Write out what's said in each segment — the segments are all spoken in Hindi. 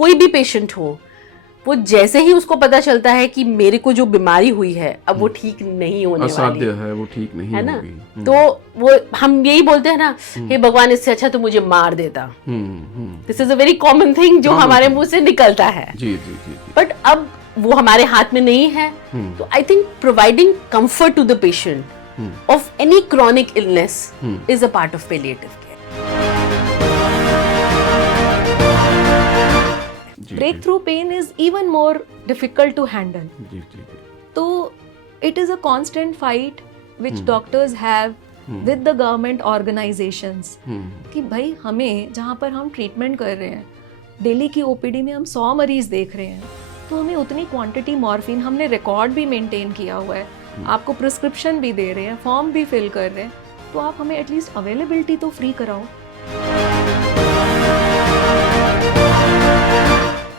कोई भी पेशेंट हो, वो जैसे ही उसको पता चलता है कि मेरे को जो बीमारी हुई है अब वो ठीक नहीं होने वाली असाध्य है, वो ठीक नहीं है ना, होगी। तो वो हम यही बोलते हैं ना, हे भगवान इससे अच्छा तो मुझे मार देता। This is a very common thing जो हमारे मुंह से निकलता है। जी जी जी। बट अब वो हमारे हाथ में नहीं है। तो I think providing comfort to the patient of any chronic illness is a part of palliative care. Breakthrough pain is even more difficult to handle. जी जी जी। So it is a constant fight which doctors have with the government organizations. कि भाई हमें जहाँ पर हम ट्रीटमेंट कर रहे हैं, डेली की ओपीडी में हम 100 मरीज देख रहे हैं, तो हमें उतनी क्वांटिटी मॉर्फिन, हमने रिकॉर्ड भी मेंटेन किया हुआ है, आपको प्रिस्क्रिप्शन भी दे रहे हैं, फॉर्म भी फिल कर रहे हैं, तो आप हमें एटलीस्ट अवेलेबिलिटी तो फ्री कराओ।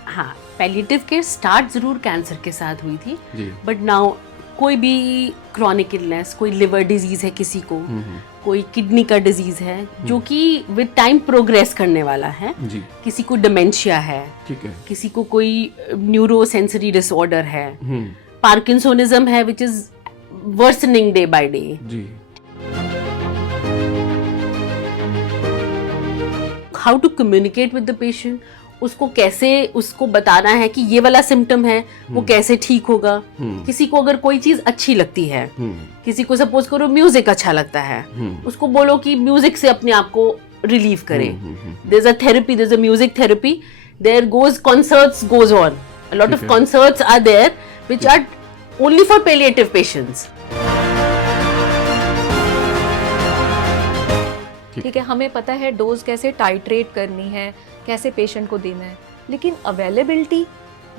हाँ, पैलिएटिव केयर स्टार्ट जरूर कैंसर के साथ हुई थी, बट नाउ कोई भी क्रॉनिक इलनेस, कोई लिवर डिजीज है किसी को, कोई किडनी का डिजीज है जो कि विद टाइम प्रोग्रेस करने वाला है, किसी को डिमेंशिया है, ठीक है, किसी को कोई न्यूरो सेंसरी डिसऑर्डर है, पार्किंसोनिज्म है which is worsening day by day. How to communicate with the patient, उसको कैसे उसको बताना है कि ये वाला सिम्टम है, वो कैसे ठीक होगा। किसी को अगर कोई चीज अच्छी लगती है, किसी को सपोज करो म्यूजिक अच्छा लगता है, उसको बोलो कि म्यूजिक से अपने आप को रिलीव करे। There is a therapy, there is a music therapy, there goes concerts goes on, a lot of concerts are there which are only for palliative patients. ठीक है, हमें पता है डोज कैसे टाइट्रेट करनी है, कैसे पेशेंट को देना है, लेकिन अवेलेबिलिटी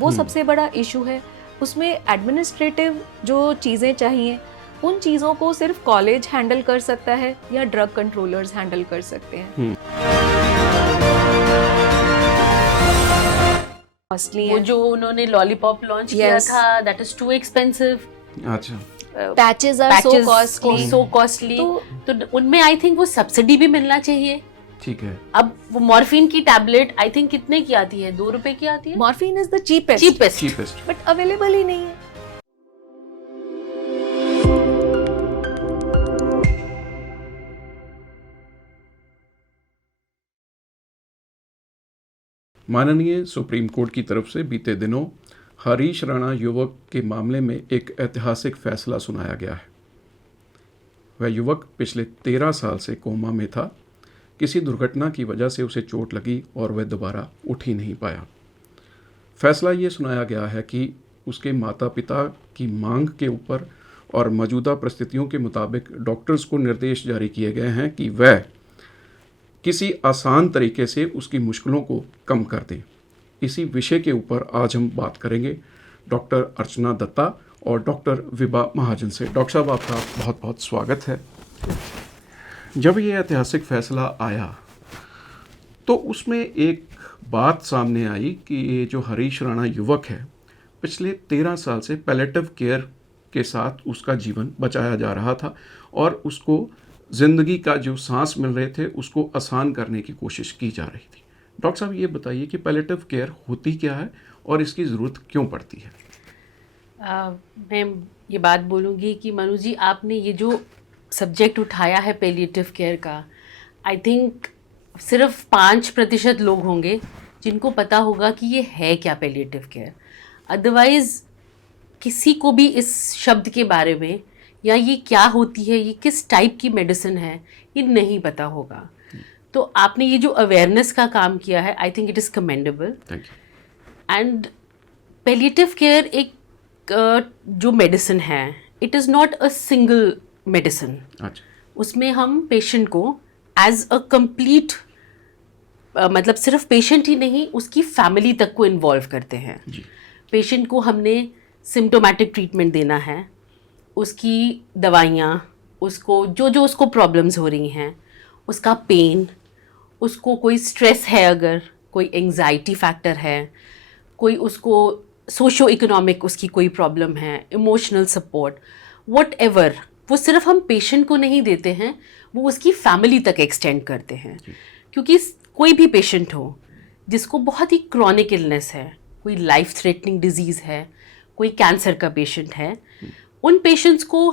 वो सबसे बड़ा इशू है। उसमें एडमिनिस्ट्रेटिव जो चीज़ें चाहिए, उन चीज़ों को सिर्फ कॉलेज हैंडल कर सकता है या ड्रग कंट्रोलर्स हैंडल कर सकते हैं। वो जो उन्होंने लॉलीपॉप लॉन्च किया था, दैट इज टू एक्सपेंसिव। अच्छा, पैचेस आर सो कॉस्टली, तो उनमें आई थिंक वो सब्सिडी भी मिलना चाहिए। ठीक है। अब वो मॉर्फिन की टैबलेट आई थिंक कितने की आती है, 2 रुपए की आती है। Morphine is the cheapest, but available ही नहीं है। माननीय सुप्रीम कोर्ट की तरफ से बीते दिनों हरीश राणा युवक के मामले में एक ऐतिहासिक फैसला सुनाया गया है। वह युवक पिछले 13 साल से कोमा में था। किसी दुर्घटना की वजह से उसे चोट लगी और वह दोबारा उठ ही नहीं पाया। फैसला ये सुनाया गया है कि उसके माता पिता की मांग के ऊपर और मौजूदा परिस्थितियों के मुताबिक डॉक्टर्स को निर्देश जारी किए गए हैं कि वह किसी आसान तरीके से उसकी मुश्किलों को कम कर दें। इसी विषय के ऊपर आज हम बात करेंगे डॉक्टर अर्चना दत्ता और डॉक्टर विभा महाजन से। डॉक्टर साहब, आपका बहुत बहुत स्वागत है। जब ये ऐतिहासिक फैसला आया तो उसमें एक बात सामने आई कि ये जो हरीश राणा युवक है, पिछले 13 साल से पैलिएटिव केयर के साथ उसका जीवन बचाया जा रहा था और उसको ज़िंदगी का जो सांस मिल रहे थे उसको आसान करने की कोशिश की जा रही थी। डॉक्टर साहब, ये बताइए कि पैलिएटिव केयर होती क्या है और इसकी ज़रूरत क्यों पड़ती है? मैं ये बात बोलूँगी कि मनु जी, आपने ये जो सब्जेक्ट उठाया है पैलिएटिव केयर का, आई थिंक सिर्फ 5% लोग होंगे जिनको पता होगा कि ये है क्या पैलिएटिव केयर। अदरवाइज़ किसी को भी इस शब्द के बारे में या ये क्या होती है, ये किस टाइप की मेडिसिन है, ये नहीं पता होगा। तो आपने ये जो अवेयरनेस का काम किया है, I think it is commendable. And palliative care एक जो मेडिसिन है, it is not a single medicine. उसमें हम पेशेंट को एज अ कंप्लीट मतलब सिर्फ पेशेंट ही नहीं, उसकी फैमिली तक को इन्वॉल्व करते हैं। पेशेंट को हमने सिम्टोमेटिक ट्रीटमेंट देना है, उसकी दवाइयाँ, उसको जो उसको प्रॉब्लम्स हो रही हैं, उसका पेन, उसको कोई स्ट्रेस है, अगर कोई एंजाइटी फैक्टर है, कोई उसको सोशो इकोनॉमिक उसकी कोई प्रॉब्लम है, इमोशनल सपोर्ट, व्हाटएवर, वो सिर्फ हम पेशेंट को नहीं देते हैं, वो उसकी फैमिली तक एक्सटेंड करते हैं। क्योंकि कोई भी पेशेंट हो, जिसको बहुत ही क्रॉनिक इलनेस है, कोई लाइफ थ्रेटनिंग डिजीज़ है, कोई कैंसर का पेशेंट है, उन पेशेंट्स को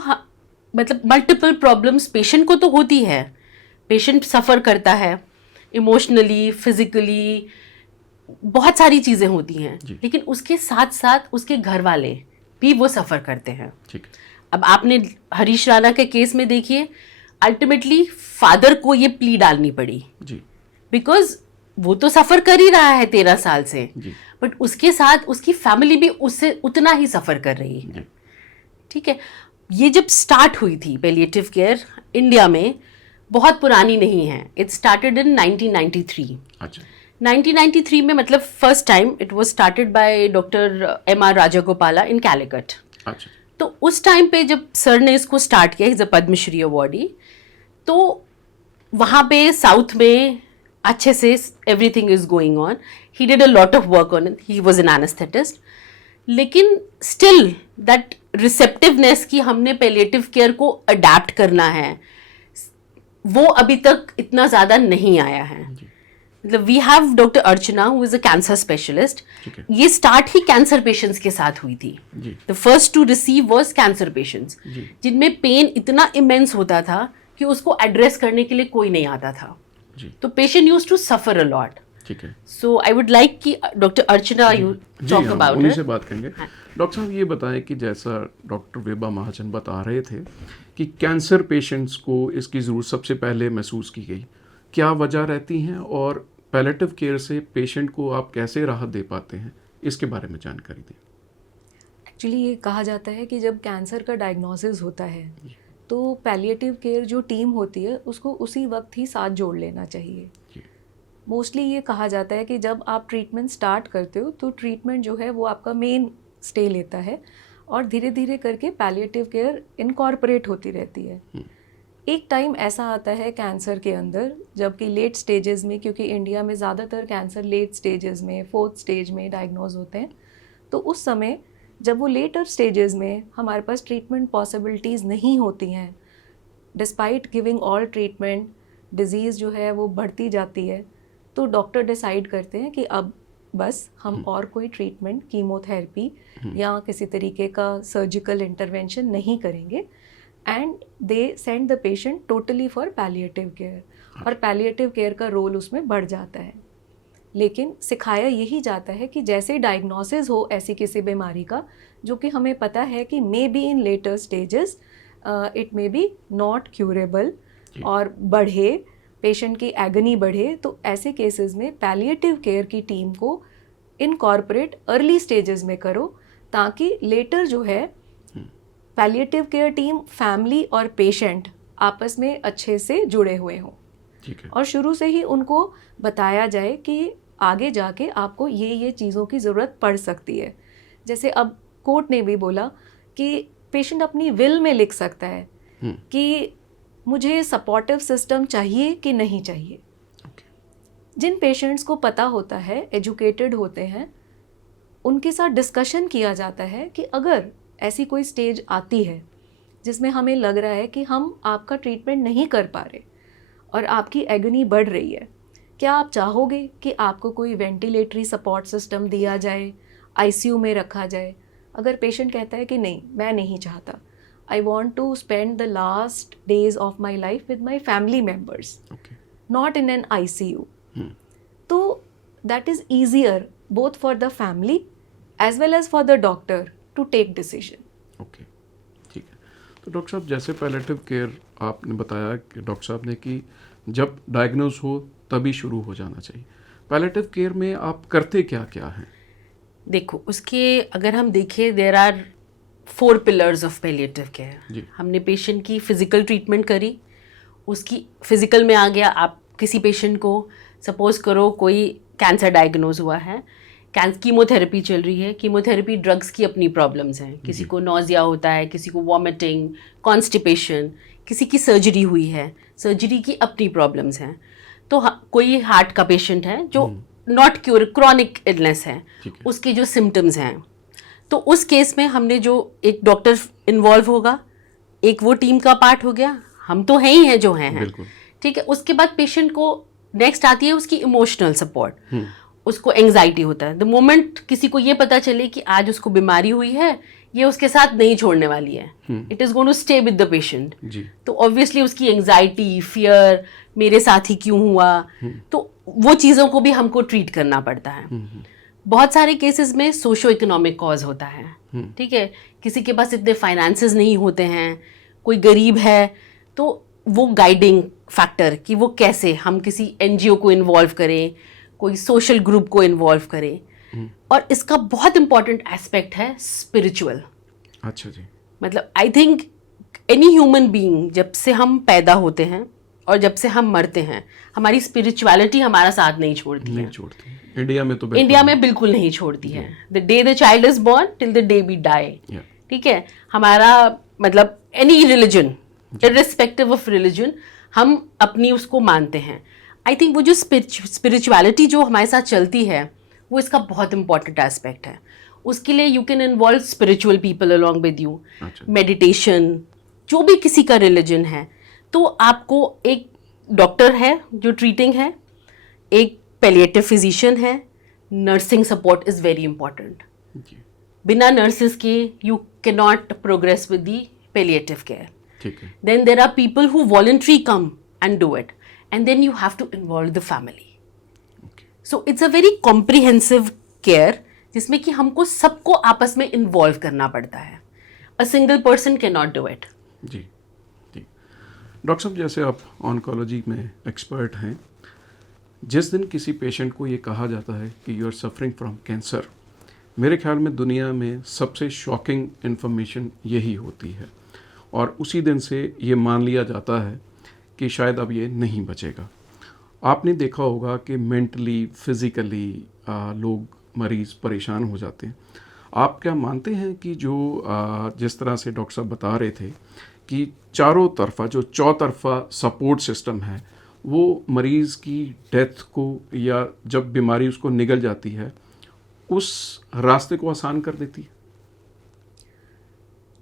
मतलब मल्टीपल प्रॉब्लम्स पेशेंट को तो होती है, पेशेंट सफ़र करता है इमोशनली, फिजिकली, बहुत सारी चीज़ें होती हैं, लेकिन उसके साथ साथ उसके घर वाले भी वो सफ़र करते हैं। ठीक। अब आपने हरीश राणा के केस में देखिए, अल्टीमेटली फादर को ये प्ली डालनी पड़ी जी। बिकॉज वो तो सफ़र कर ही रहा है 13 साल से, बट उसके साथ उसकी फैमिली भी उससे उतना ही सफ़र कर रही है। ठीक है, ये जब स्टार्ट हुई थी पैलिएटिव केयर इंडिया में, बहुत पुरानी नहीं है, इट स्टार्टेड इन 1993। अच्छा। 1993 में मतलब first time it was started by doctor M.R. राजागोपाला इन कैलिकट। अच्छा। तो उस टाइम पे जब सर ने इसको स्टार्ट किया, इज अ पद्मश्री अवॉर्डी, तो वहाँ पे साउथ में अच्छे से everything is going on, he did a lot of work on it, he was an anaesthetist, लेकिन स्टिल दैट रिसेप्टिवनेस कि हमने पैलिएटिव केयर को अडेप्ट करना है, वो अभी तक इतना ज़्यादा नहीं आया है। मतलब we have doctor Archana who is a cancer specialist, ये स्टार्ट ही कैंसर पेशेंट्स के साथ हुई थी। The first to receive was cancer patients, जिनमें पेन इतना इमेंस होता था कि उसको एड्रेस करने के लिए कोई नहीं आता था, तो patient use to suffer a lot. ठीक है। सो आई वुड लाइक कि doctor Archana you talk about उन्हीं इट। से बात करेंगे। डॉक्टर साहब ये बताएं कि जैसा डॉक्टर वेबा महाजन बता रहे थे कि कैंसर पेशेंट्स को इसकी ज़रूरत सबसे पहले महसूस की गई, क्या वजह रहती हैं और पैलिएटिव केयर से पेशेंट को आप कैसे राहत दे पाते हैं, इसके बारे में जानकारी दें। एक्चुअली ये कहा जाता है कि जब कैंसर का डायग्नोसिस होता है तो पैलिएटिव केयर जो टीम होती है उसको उसी वक्त ही साथ जोड़ लेना चाहिए। मोस्टली ये कहा जाता है कि जब आप ट्रीटमेंट स्टार्ट करते हो तो ट्रीटमेंट जो है वो आपका मेन स्टे लेता है और धीरे धीरे करके पैलिएटिव केयर इनकॉर्पोरेट होती रहती है। एक टाइम ऐसा आता है कैंसर के अंदर जबकि लेट स्टेजेस में, क्योंकि इंडिया में ज़्यादातर कैंसर लेट स्टेजेस में, 4th स्टेज में डायग्नोज होते हैं, तो उस समय जब वो लेटर स्टेजेस में हमारे पास ट्रीटमेंट पॉसिबिलिटीज़ नहीं होती हैं, despite giving all treatment disease जो है वो बढ़ती जाती है, तो डॉक्टर डिसाइड करते हैं कि अब बस हम और कोई ट्रीटमेंट, कीमोथेरेपी या किसी तरीके का सर्जिकल इंटरवेंशन नहीं करेंगे, and they send the patient totally for palliative care, और पैलिएटिव केयर का रोल उसमें बढ़ जाता है। लेकिन सिखाया यही जाता है कि जैसे डायग्नोसिस हो ऐसी किसी बीमारी का जो कि हमें पता है कि may be in later stages it may be not curable और बढ़े, पेशेंट की एगनी बढ़े, तो ऐसे केसेस में पैलिएटिव केयर की टीम को इनकॉर्पोरेट अर्ली स्टेजेस में करो, ताकि लेटर जो है पैलिएटिव केयर टीम, फैमिली और पेशेंट आपस में अच्छे से जुड़े हुए हों, और शुरू से ही उनको बताया जाए कि आगे जाके आपको ये चीज़ों की ज़रूरत पड़ सकती है। जैसे अब कोर्ट ने भी बोला कि पेशेंट अपनी विल में लिख सकता है कि मुझे सपोर्टिव सिस्टम चाहिए कि नहीं चाहिए। जिन पेशेंट्स को पता होता है, एजुकेटेड होते हैं, उनके साथ डिस्कशन किया जाता है कि अगर ऐसी कोई स्टेज आती है जिसमें हमें लग रहा है कि हम आपका ट्रीटमेंट नहीं कर पा रहे और आपकी एगनी बढ़ रही है, क्या आप चाहोगे कि आपको कोई वेंटिलेटरी सपोर्ट सिस्टम दिया जाए, आईसीयू में रखा जाए? अगर पेशेंट कहता है कि नहीं, मैं नहीं चाहता, I want to spend the last days of my life with my family members, not in an ICU, तो that is easier both for the family as well as for the doctor to take decision. Okay, ठीक है। तो डॉक्टर साहब, जैसे पैलिएटिव केयर आपने बताया कि डॉक्टर साहब ने कि जब डायग्नोज हो तभी शुरू हो जाना चाहिए, पैलिएटिव केयर में आप करते क्या क्या हैं? देखो, उसके अगर हम देखें, there are 4 pillars of palliative care. हमने पेशेंट की फिजिकल ट्रीटमेंट करी, उसकी फिजिकल में आ गया, आप किसी पेशेंट को सपोज करो कोई कैंसर डायग्नोज हुआ है, कीमोथेरेपी चल रही है, कीमोथेरेपी ड्रग्स की अपनी प्रॉब्लम्स हैं, किसी को नोजिया होता है, किसी को वॉमिटिंग, कॉन्स्टिपेशन, किसी की सर्जरी हुई है, सर्जरी की अपनी प्रॉब्लम्स हैं। तो कोई हार्ट का पेशेंट है जो नॉट क्योर, क्रॉनिक इलनेस है, उसके जो सिम्टम्स हैं, तो उस केस में हमने जो एक डॉक्टर इन्वॉल्व होगा, एक वो टीम का पार्ट हो गया, हम तो हैं ही हैं जो हैं, ठीक है। उसके बाद पेशेंट को नेक्स्ट आती है उसकी इमोशनल सपोर्ट, उसको एंजाइटी होता है। द मोमेंट किसी को ये पता चले कि आज उसको बीमारी हुई है, ये उसके साथ नहीं छोड़ने वाली है, it is going to stay with the patient, तो ऑब्वियसली उसकी एंजाइटी, फियर, मेरे साथ ही क्यों हुआ, तो वो चीज़ों को भी हमको ट्रीट करना पड़ता है। बहुत सारे केसेस में सोशो इकोनॉमिक कॉज होता है, ठीक है, किसी के पास इतने फाइनेंसेस नहीं होते हैं, कोई गरीब है, तो वो गाइडिंग फैक्टर कि वो कैसे हम किसी एनजीओ को इन्वॉल्व करें, कोई सोशल ग्रुप को इन्वॉल्व करें। और इसका बहुत इंपॉर्टेंट एस्पेक्ट है स्पिरिचुअल। अच्छा जी। मतलब I think any human being, जब से हम पैदा होते हैं और जब से हम मरते हैं, हमारी स्पिरिचुअलिटी हमारा साथ नहीं छोड़ती है। नहीं छोड़ती। इंडिया में तो इंडिया में बिल्कुल नहीं छोड़ती है। The day the child is born till the day we die, ठीक है, हमारा मतलब any religion, irrespective of religion, हम अपनी उसको मानते हैं। आई थिंक वो जो स्पिरिचुअलिटी जो हमारे साथ चलती है, वो इसका बहुत इंपॉर्टेंट एस्पेक्ट है। उसके लिए you can involve spiritual people along with you, meditation, जो भी किसी का रिलीजन है। तो आपको एक डॉक्टर है जो ट्रीटिंग है, एक पैलिएटिव फिजिशियन है, nursing support is very important. बिना नर्सेस के you can not progress with the palliative care. ठीक है। Then there are people who voluntarily come and do it, and then you have to involve the family. So it's a very comprehensive care जिसमें कि हमको सबको आपस में इन्वॉल्व करना पड़ता है। A single person cannot do it. जी जी। डॉक्टर साहब, जैसे आप ऑन्कोलॉजी में एक्सपर्ट हैं, जिस दिन किसी पेशेंट को ये कहा जाता है कि you are suffering from cancer, मेरे ख्याल में दुनिया में सबसे शॉकिंग इन्फॉर्मेशन यही होती है, और उसी दिन से ये मान लिया जाता है कि शायद अब ये नहीं बचेगा। आपने देखा होगा कि मेंटली, फिज़िकली लोग, मरीज़ परेशान हो जाते हैं। आप क्या मानते हैं कि जो जिस तरह से डॉक्टर साहब बता रहे थे कि चारों तरफा जो चौतरफा सपोर्ट सिस्टम है, वो मरीज़ की डेथ को या जब बीमारी उसको निगल जाती है, उस रास्ते को आसान कर देती है?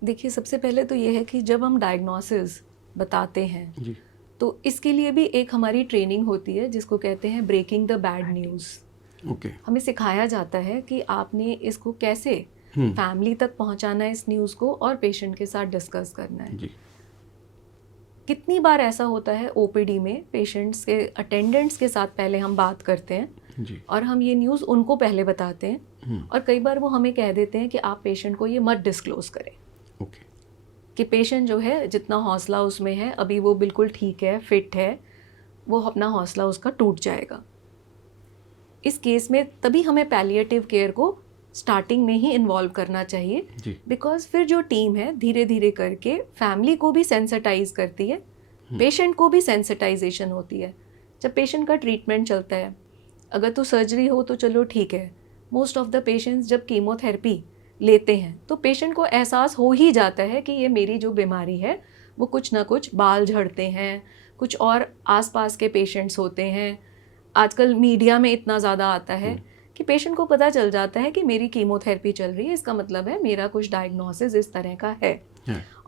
देखिए, सबसे पहले तो ये है कि जब हम डायग्नोसिस बताते हैं जी, तो इसके लिए भी एक हमारी ट्रेनिंग होती है जिसको कहते हैं breaking the bad news. Okay. हमें सिखाया जाता है कि आपने इसको कैसे फैमिली तक पहुंचाना है, इस न्यूज़ को, और पेशेंट के साथ डिस्कस करना है। जी। कितनी बार ऐसा होता है ओपीडी में पेशेंट्स के अटेंडेंट्स के साथ पहले हम बात करते हैं जी। और हम ये न्यूज़ उनको पहले बताते हैं, और कई बार वो हमें कह देते हैं कि आप पेशेंट को ये मत डिस्क्लोज करें। ओके। कि पेशेंट जो है, जितना हौसला उसमें है, अभी वो बिल्कुल ठीक है, फिट है, वो अपना हौसला उसका टूट जाएगा। इस केस में तभी हमें पैलिएटिव केयर को स्टार्टिंग में ही इन्वॉल्व करना चाहिए, बिकॉज फिर जो टीम है धीरे धीरे करके फैमिली को भी सेंसिटाइज करती है, पेशेंट को भी सेंसिटाइजेशन होती है। जब पेशेंट का ट्रीटमेंट चलता है, अगर तो सर्जरी हो तो चलो ठीक है, मोस्ट ऑफ द पेशेंट्स जब कीमोथेरेपी लेते हैं तो पेशेंट को एहसास हो ही जाता है कि ये मेरी जो बीमारी है वो कुछ ना कुछ, बाल झड़ते हैं, कुछ और आसपास के पेशेंट्स होते हैं। आजकल मीडिया में इतना ज़्यादा आता है कि पेशेंट को पता चल जाता है कि मेरी कीमोथेरेपी चल रही है, इसका मतलब है मेरा कुछ डायग्नोसिस इस तरह का है।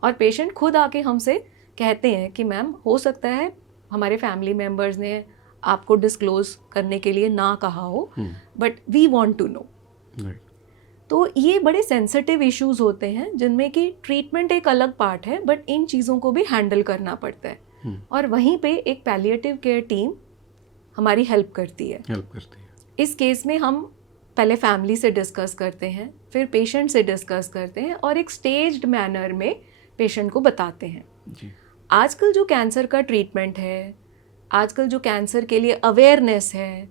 और पेशेंट खुद आके हमसे कहते हैं कि मैम, हो सकता है हमारे फैमिली मेम्बर्स ने आपको डिस्क्लोज करने के लिए ना कहा हो, but we want to know. तो ये बड़े सेंसिटिव इश्यूज होते हैं जिनमें कि ट्रीटमेंट एक अलग पार्ट है, बट इन चीज़ों को भी हैंडल करना पड़ता है। और वहीं पे एक पैलिएटिव केयर टीम हमारी हेल्प करती है। इस केस में हम पहले फैमिली से डिस्कस करते हैं, फिर पेशेंट से डिस्कस करते हैं, और एक स्टेज्ड मैनर में पेशेंट को बताते हैं। आजकल जो कैंसर का ट्रीटमेंट है, आजकल जो कैंसर के लिए अवेयरनेस है,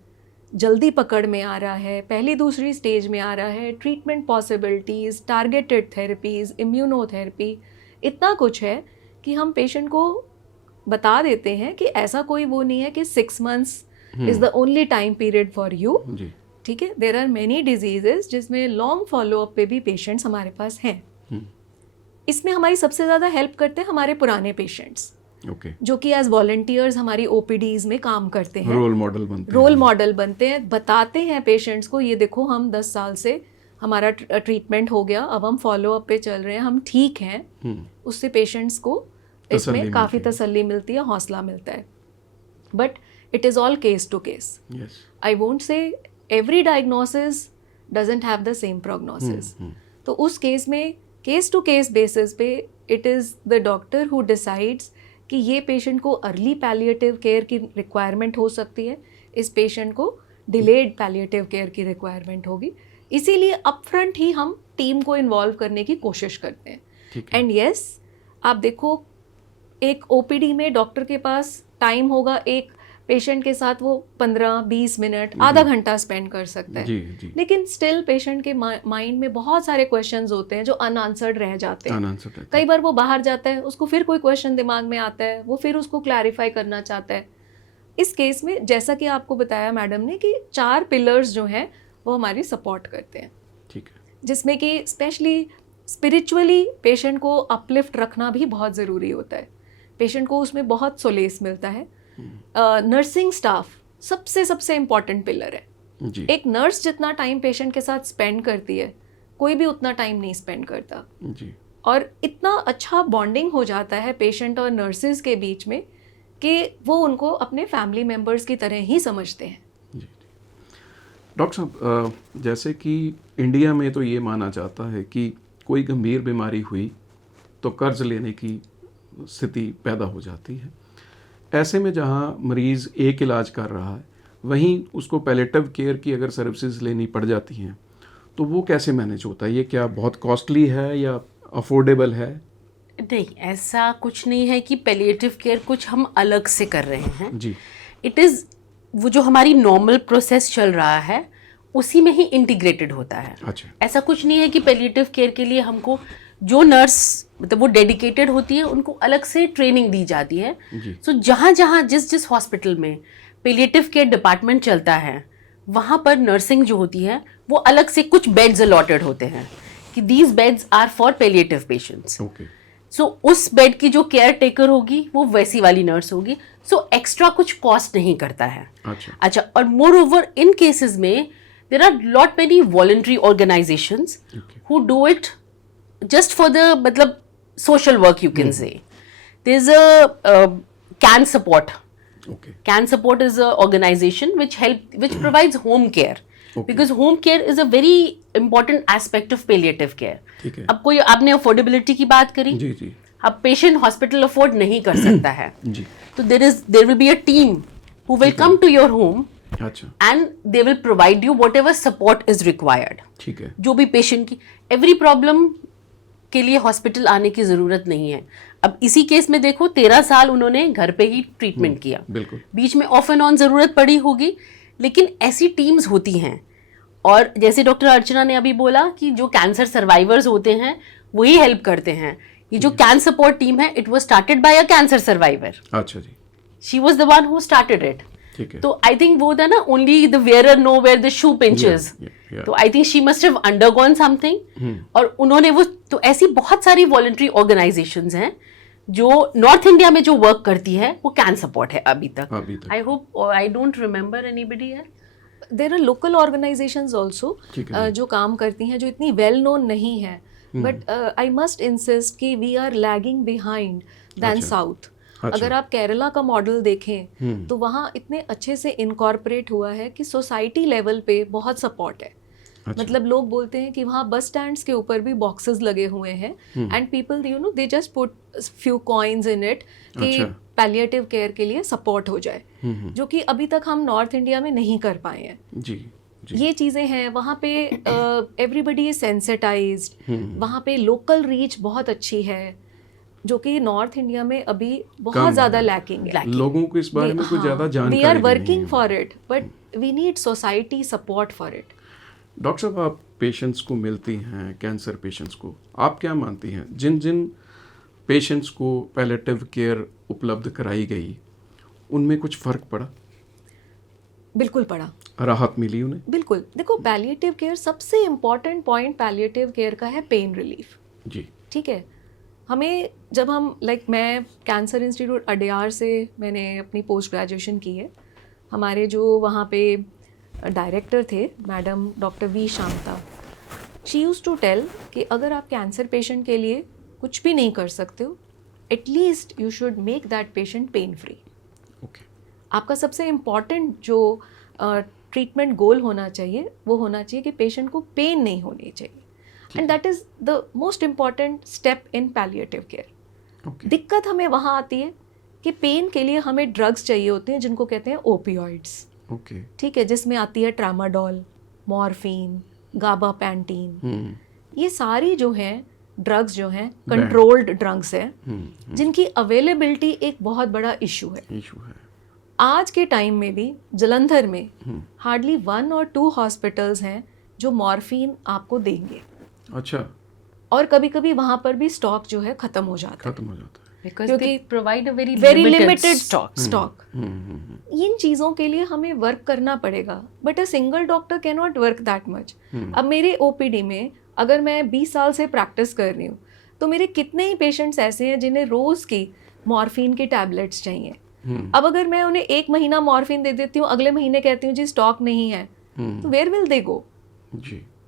जल्दी पकड़ में आ रहा है, पहली दूसरी स्टेज में आ रहा है, treatment possibilities, targeted therapies, immunotherapy, इतना कुछ है कि हम पेशेंट को बता देते हैं कि ऐसा कोई वो नहीं है कि 6 months is the only time period for you. ठीक है, देयर आर मेनी डिजीजेस जिसमें लॉन्ग फॉलोअप पे भी पेशेंट्स हमारे पास हैं। इसमें हमारी सबसे ज़्यादा हेल्प करते हैं हमारे पुराने पेशेंट्स, जो कि एज वॉलंटियर्स हमारी ओपीडीज में काम करते हैं, रोल मॉडल बनते हैं, बताते हैं पेशेंट्स को, ये देखो हम 10 साल से हमारा ट्रीटमेंट हो गया, अब हम फॉलोअप पे चल रहे हैं, हम ठीक हैं। उससे पेशेंट्स को इसमें काफ़ी तसल्ली मिलती है, हौसला मिलता है। But it is all case to case. I won't say every diagnosis doesn't have the same prognosis. तो उस केस में केस टू केस बेसिस पे it is the doctor who decides कि ये पेशेंट को अर्ली पैलिएटिव केयर की रिक्वायरमेंट हो सकती है, इस पेशेंट को डिलेड पैलिएटिव केयर की रिक्वायरमेंट होगी. इसीलिए अपफ्रंट ही हम टीम को इन्वॉल्व करने की कोशिश करते हैं. एंड यस, आप देखो एक ओपीडी में डॉक्टर के पास टाइम होगा, एक पेशेंट के साथ वो 15-20 मिनट आधा घंटा स्पेंड कर सकता है. जी. लेकिन स्टिल पेशेंट के माइंड में बहुत सारे क्वेश्चंस होते हैं जो अनआंसर्ड रह जाते हैं. कई बार वो बाहर जाता है, उसको फिर कोई क्वेश्चन दिमाग में आता है, वो फिर उसको क्लैरिफाई करना चाहता है. इस केस में जैसा कि आपको बताया मैडम ने कि 4 पिलर्स जो हैं वो हमारी सपोर्ट करते हैं. ठीक है. जिसमें कि स्पेशली स्पिरिचुअली पेशेंट को अपलिफ्ट रखना भी बहुत ज़रूरी होता है. पेशेंट को उसमें बहुत सोलेस मिलता है. नर्सिंग स्टाफ सबसे इम्पॉर्टेंट पिलर है. जी. एक नर्स जितना टाइम पेशेंट के साथ स्पेंड करती है, कोई भी उतना टाइम नहीं स्पेंड करता. जी. और इतना अच्छा बॉन्डिंग हो जाता है पेशेंट और नर्सिस के बीच में कि वो उनको अपने फैमिली मेम्बर्स की तरह ही समझते हैं. जी. डॉक्टर साहब, जैसे कि इंडिया में तो ये माना जाता है कि कोई गंभीर बीमारी हुई तो कर्ज लेने की स्थिति पैदा हो जाती है. ऐसे में जहाँ मरीज़ एक इलाज कर रहा है, वहीं उसको पैलेटिव केयर की अगर सर्विसेज लेनी पड़ जाती हैं, तो वो कैसे मैनेज होता है? ये क्या बहुत कॉस्टली है या अफोर्डेबल है? नहीं, ऐसा कुछ नहीं है कि पैलिएटिव केयर कुछ हम अलग से कर रहे हैं. जी. इट इज़ वो जो हमारी नॉर्मल प्रोसेस चल रहा है उसी में ही इंटीग्रेटेड होता है. अच्छा. ऐसा कुछ नहीं है कि पैलिएटिव केयर के लिए हमको जो नर्स मतलब वो डेडिकेटेड होती है उनको अलग से ट्रेनिंग दी जाती है. सो जहाँ जिस हॉस्पिटल में पैलिएटिव केयर डिपार्टमेंट चलता है वहाँ पर नर्सिंग जो होती है वो अलग से कुछ बेड्स अलॉटेड होते हैं कि these beds are for palliative patients. Okay. So उस बेड की जो केयर टेकर होगी वो वैसी वाली नर्स होगी. सो एक्स्ट्रा कुछ कॉस्ट नहीं करता है. अच्छा. और मोर ओवर इन केसेस में there are lot many voluntary organisations who do it just for the matlab social work, you can say. There's a Can Support. Okay. Can Support is a organization which provides home care. Okay. Because home care is a very important aspect of palliative care. ठीक है. अब कोई आपने अफोर्डेबिलिटी की बात करी. जी. अब पेशेंट हॉस्पिटल अफोर्ड नहीं कर सकता है. जी. तो there will be a team who will come to your home. अच्छा. And they will provide you whatever support is required. ठीक है. जो भी पेशेंट की every problem के लिए हॉस्पिटल आने की ज़रूरत नहीं है. अब इसी केस में देखो 13 साल उन्होंने घर पे ही ट्रीटमेंट किया. बिल्कुल. बीच में ऑफ एंड ऑन ज़रूरत पड़ी होगी, लेकिन ऐसी टीम्स होती हैं. और जैसे डॉक्टर अर्चना ने अभी बोला कि जो कैंसर सर्वाइवर्स होते हैं वही हेल्प करते हैं. ये जो कैन सपोर्ट टीम है it was started by a cancer survivor. अच्छा जी. She was the one who started it. ठीक है. तो आई थिंक वो था ना only the where no where the shoe pinches. तो I think she must have undergone something. और उन्होंने वो तो ऐसी बहुत सारी वॉलंटरी ऑर्गेनाइजेशंस हैं जो नॉर्थ इंडिया में जो वर्क करती है वो कैन सपोर्ट है अभी तक. I hope I don't remember anybody है. There are local organisations also जो काम करती हैं, जो इतनी वेल नोन नहीं है. बट आई मस्ट इंसिस्ट कि we are lagging behind then south. अगर आप केरला का मॉडल देखें तो वहाँ इतने अच्छे से इनकॉर्पोरेट हुआ है कि सोसाइटी लेवल पे बहुत सपोर्ट है. मतलब लोग बोलते हैं कि वहाँ बस स्टैंड्स के ऊपर भी बॉक्सेस लगे हुए हैं and people they just put few coins in it कि पैलिएटिव केयर के लिए सपोर्ट हो जाए, जो कि अभी तक हम नॉर्थ इंडिया में नहीं कर पाए हैं. जी. ये चीज़ें हैं वहाँ पे. Everybody is sensitised. वहाँ पे लोकल रीच बहुत अच्छी है जो कि नॉर्थ इंडिया में अभी बहुत ज़्यादा लैकिंग है. लोगों को इस बारे में कुछ ज़्यादा जानकारी नहीं है. We are working for it but we need society support for it. Doctor साहब, आप पेशेंट्स को मिलती हैं, कैंसर पेशेंट्स को, आप क्या मानती हैं जिन जिन पेशेंट्स को पैलिएटिव केयर उपलब्ध कराई गई उनमें कुछ फ़र्क पड़ा? बिल्कुल पड़ा. राहत मिली उन्हें? बिल्कुल. देखो, पैलिएटिव केयर सबसे इम्पॉर्टेंट पॉइंट पैलिएटिव केयर का है पेन रिलीफ. जी. ठीक है. हमें जब हम मैं कैंसर इंस्टीट्यूट अडयार से मैंने अपनी पोस्ट ग्रेजुएशन की है. हमारे जो वहाँ पे डायरेक्टर थे madam doctor V Shanta, she used to tell कि अगर आप कैंसर पेशेंट के लिए कुछ भी नहीं कर सकते हो, at least you should make that patient pain free. Okay. आपका सबसे इम्पॉर्टेंट जो ट्रीटमेंट गोल होना चाहिए वो होना चाहिए कि पेशेंट को पेन नहीं होनी चाहिए, and that is the most important step in palliative care. दिक्कत हमें वहाँ आती है कि पेन के लिए हमें ड्रग्स चाहिए होते हैं जिनको कहते हैं ओपियोइड्स, ठीक है, जिसमें आती है ट्रामाडोल, मॉर्फिन, गाबापेंटीन। ये सारी जो हैं ड्रग्स जो हैं कंट्रोल्ड ड्रग्स हैं जिनकी अवेलेबिलिटी एक बहुत बड़ा इशू है। आज के टाइम में भी जलंधर में हार्डली 1 और 2 हॉस्पिटल्स हैं जो मॉर्फिन आपको देंगे। अच्छा। और कभी कभी वहाँ पर भी स्टॉक जो है ख़त्म हो जाता है because they provide a very limited stock. Stock. इन चीज़ों के लिए हमें वर्क करना पड़ेगा, but a single doctor can not work that much. अब मेरे ओपीडी में अगर मैं 20 साल से प्रैक्टिस कर रही हूँ तो मेरे कितने ही पेशेंट्स ऐसे हैं जिन्हें रोज़ की मॉर्फिन की टैबलेट्स चाहिए। अब अगर मैं उन्हें 1 महीना मॉर्फिन दे देती हूँ, अगले महीने कहती हूँ जी स्टॉक नहीं है, तो वेयर विल दे गो,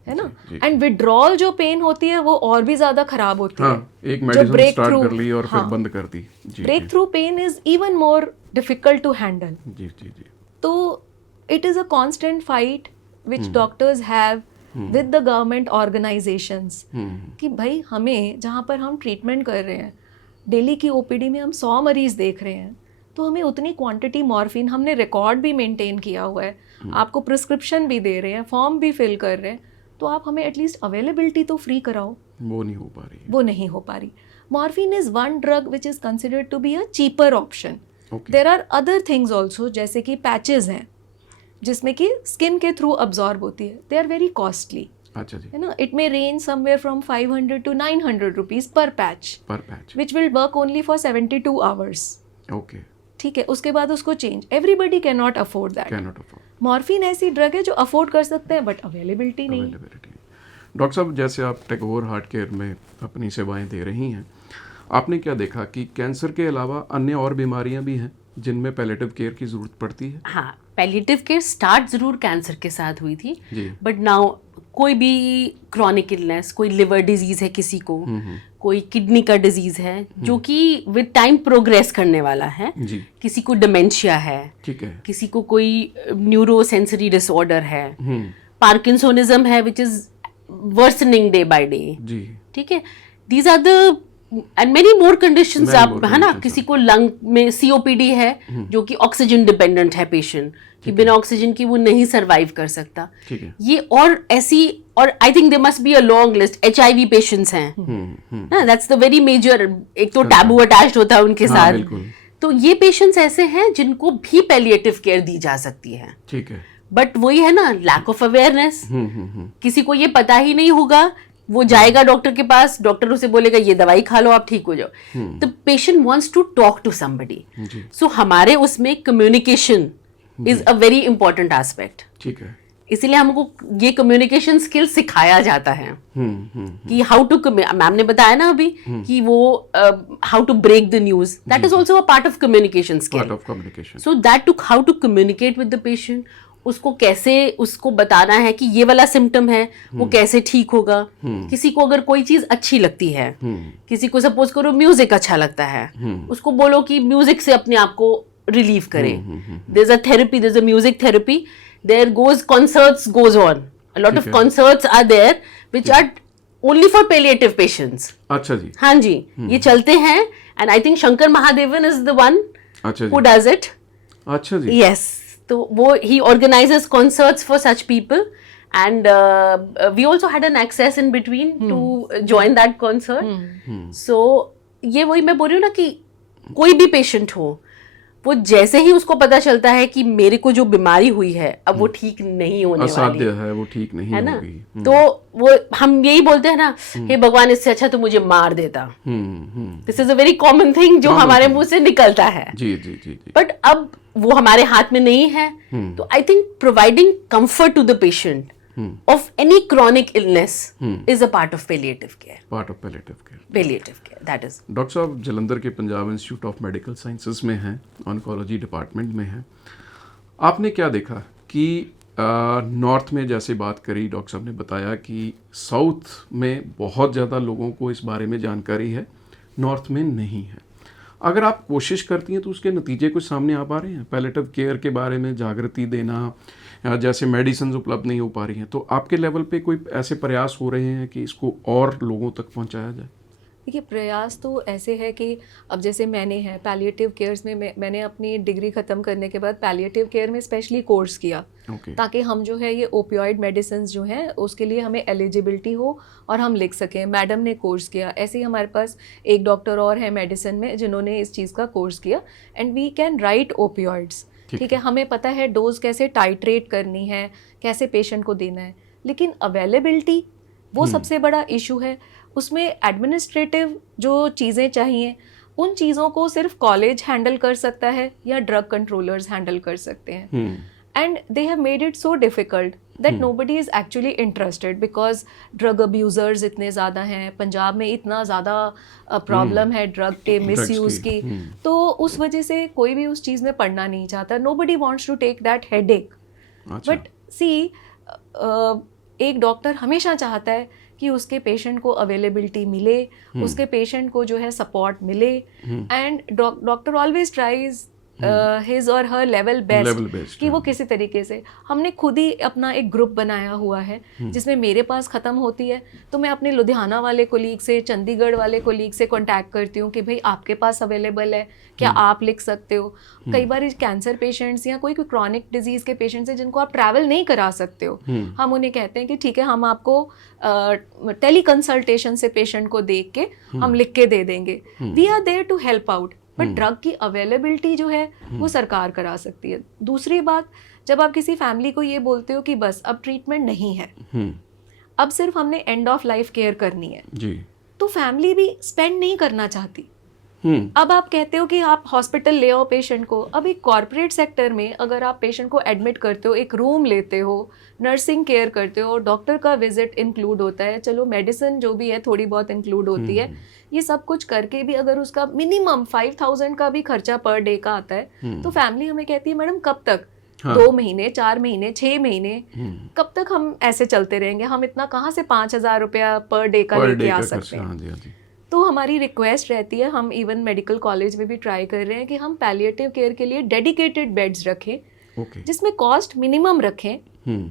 है ना। एंड विड्रॉल जो पेन होती है वो और भी ज्यादा खराब होती है। एक मेडिसिन स्टार्ट कर ली और फिर बंद कर दी। Breakthrough pain is even more difficult to handle. तो it is a constant fight which doctors have with the government organisations कि भाई हमें जहाँ पर हम ट्रीटमेंट कर रहे हैं, डेली की ओपीडी में हम 100 मरीज देख रहे हैं, तो हमें उतनी क्वांटिटी मॉर्फिन, हमने रिकॉर्ड भी मेंटेन किया हुआ है, आपको प्रिस्क्रिप्शन भी दे रहे हैं, फॉर्म भी फिल कर रहे हैं, तो आप हमें एटलीस्ट अवेलेबिलिटी तो फ्री कराओ। वो नहीं हो पा रही। Morphine is one drug which is considered to be a cheaper option. There are other things also, जैसे कि पैचेस हैं जिसमें कि स्किन के थ्रू अब्जॉर्ब होती है, दे आर वेरी कॉस्टली। अच्छा जी। है ना, it may range somewhere from 500 to 900 rupees per patch, which will work only for 72 hours. Okay, ठीक है, उसके बाद उसको change, everybody can not afford that. Morphine ऐसी ड्रग है जो अफोर्ड कर सकते हैं, बट अवेलेबिलिटी नहीं। डॉक्टर साहब, जैसे आप टैगोर हार्ट केयर में अपनी सेवाएं दे रही हैं, आपने क्या देखा कि कैंसर के अलावा अन्य और बीमारियां भी हैं जिनमें पैलिएटिव केयर की जरूरत पड़ती है? हाँ, पैलिएटिव केयर स्टार्ट जरूर कैंसर के साथ हुई थी, बट नाउ कोई भी क्रॉनिक इलनेस, कोई लिवर डिजीज है किसी को, कोई किडनी का डिजीज है जो कि विद टाइम प्रोग्रेस करने वाला है, किसी को डिमेंशिया है, ठीक है, किसी को कोई न्यूरो सेंसरी डिसऑर्डर है, पार्किंसोनिज्म है which is worsening day by day, ठीक है, these are the and many more conditions. आप है ना, किसी को लंग में सीओपीडी है जो कि ऑक्सीजन डिपेंडेंट है पेशेंट, कि बिना ऑक्सीजन की वो नहीं सरवाइव कर सकता, ये और ऐसी, और आई think they must be a long list. HIV patients हैं ना, दैट्स द वेरी मेजर, एक तो टैबू अटैच्ड होता है उनके साथ, तो ये पेशेंट्स ऐसे हैं जिनको भी पैलिएटिव केयर दी जा सकती है, ठीक है, बट वही है ना, लैक ऑफ अवेयरनेस। किसी को ये पता ही नहीं होगा, वो जाएगा डॉक्टर के पास, डॉक्टर उसे बोलेगा ये दवाई खा लो आप ठीक हो जाओ। The patient wants to talk to somebody, so हमारे उसमें communication is a very important aspect, ठीक है, इसीलिए हमको ये कम्युनिकेशन स्किल सिखाया जाता है कि हाउ टू, मैम ने बताया ना अभी कि वो how to break the news, that is also a part of communication skill. So that too how to communicate with the patient, उसको कैसे उसको बताना है कि ये वाला सिम्टम है, वो कैसे ठीक होगा। किसी को अगर कोई चीज अच्छी लगती है, किसी को सपोज करो म्यूजिक अच्छा लगता है, उसको बोलो कि म्यूजिक से अपने आप को रिलीव करे। There is a therapy, there is a music therapy, there goes concerts goes on, a lot of concerts are there which are only for palliative patients। अच्छा जी, हाँ जी, ये चलते हैं, and I think Shankar Mahadevan is the one who does it। अच्छा जी, yes, तो वो he organizes concerts for such people, and we also had an access in between to join that concert। so ये वही मैं बोल रही हूँ ना कि कोई भी पेशेंट हो, वो जैसे ही उसको पता चलता है कि मेरे को जो बीमारी हुई है अब वो ठीक नहीं होने वाली है, वो ठीक नहीं है ना, तो वो हम यही बोलते हैं ना, हे भगवान इससे अच्छा तो मुझे मार देता। This is a very common thing जो हमारे मुंह से निकलता है। जी जी जी, बट अब वो हमारे हाथ में नहीं है। तो I think providing comfort to the patient of any chronic illness is a part of palliative care. Palliative care, that is. Doctor साहब जलंधर के Punjab institute of medical sciences में हैं, ऑन्कोलॉजी डिपार्टमेंट में हैं। आपने क्या देखा कि नॉर्थ में जैसे बात करी, डॉक्टर साहब ने बताया कि साउथ में बहुत ज़्यादा लोगों को इस बारे में जानकारी है, नॉर्थ में नहीं है। अगर आप कोशिश करती हैं तो उसके नतीजे कुछ सामने आ पा रहे हैं? पैलेटिव केयर के बारे में जागृति देना, जैसे मेडिसिन उपलब्ध नहीं हो पा रही हैं, तो आपके लेवल पे कोई ऐसे प्रयास हो रहे हैं कि इसको और लोगों तक पहुंचाया जाए? देखिए, प्रयास तो ऐसे है कि अब जैसे मैंने है पैलिएटिव केयर्स में मैंने अपनी डिग्री ख़त्म करने के बाद पैलिएटिव केयर में स्पेशली कोर्स किया, ताकि हम जो है ये ओपियोइड मेडिसिन जो हैं उसके लिए हमें एलिजिबिलिटी हो और हम लिख सकें। मैडम ने कोर्स किया, ऐसे ही हमारे पास एक डॉक्टर और है मेडिसिन में जिन्होंने इस चीज़ का कोर्स किया, and we can write opioids. ठीक है, हमें पता है डोज कैसे टाइट्रेट करनी है, कैसे पेशेंट को देना है, लेकिन अवेलेबिलिटी वो सबसे बड़ा इशू है। उसमें एडमिनिस्ट्रेटिव जो चीज़ें चाहिए उन चीज़ों को सिर्फ कॉलेज हैंडल कर सकता है या ड्रग कंट्रोलर्स हैंडल कर सकते हैं, and they have made it so difficult that nobody is actually interested, because drug abusers इतने ज़्यादा हैं, पंजाब में इतना ज़्यादा प्रॉब्लम है ड्रग के मिसयूज़ की, तो उस वजह से कोई भी उस चीज़ में पढ़ना नहीं चाहता। Nobody wants to take that headache. But see, एक डॉक्टर हमेशा चाहता है कि उसके पेशेंट को अवेलेबिलिटी मिले, उसके पेशेंट को जो है सपोर्ट मिले, and doctor always tries his और हर लेवल बेस्ट कि वो किसी तरीके से। हमने खुद ही अपना एक ग्रुप बनाया हुआ है जिसमें मेरे पास ख़त्म होती है तो मैं अपने लुधियाना वाले कोलीग से, चंडीगढ़ वाले कोलीग से कांटेक्ट करती हूँ कि भाई आपके पास अवेलेबल है क्या, आप लिख सकते हो। कई बार कैंसर पेशेंट्स या कोई क्रॉनिक डिजीज़ के पेशेंट्स हैं जिनको आप ट्रैवल नहीं करा सकते हो, हम उन्हें कहते हैं कि ठीक है, हम आपको टेली कंसल्टेशन से पेशेंट को देख के हम लिख के दे देंगे। We are there to help out, but drug की अवेलेबिलिटी जो है वो सरकार करा सकती है। दूसरी बात, जब आप किसी फैमिली को ये बोलते हो कि बस अब ट्रीटमेंट नहीं है, अब सिर्फ हमने एंड ऑफ लाइफ केयर करनी है जी, तो फैमिली भी स्पेंड नहीं करना चाहती। अब आप कहते हो कि आप हॉस्पिटल ले आओ पेशेंट को। अब एक कॉर्पोरेट सेक्टर में अगर आप पेशेंट को एडमिट करते हो, एक रूम लेते हो, नर्सिंग केयर करते हो, डॉक्टर का विजिट इंक्लूड होता है, चलो मेडिसिन जो भी है थोड़ी बहुत इंक्लूड होती है, ये सब कुछ करके भी अगर उसका मिनिमम 5,000 का भी खर्चा पर डे का आता है, तो फैमिली हमें कहती है मैडम कब तक, 2 महीने, 4 महीने, 6 महीने, कब तक हम ऐसे चलते रहेंगे, हम इतना कहाँ से 5,000 रुपया पर डे का लेके आ सकते हैं। तो हमारी रिक्वेस्ट रहती है, हम इवन मेडिकल कॉलेज में भी ट्राई कर रहे हैं कि हम पैलिएटिव केयर के लिए डेडिकेटेड बेड्स रखें, जिसमें कॉस्ट मिनिमम रखें,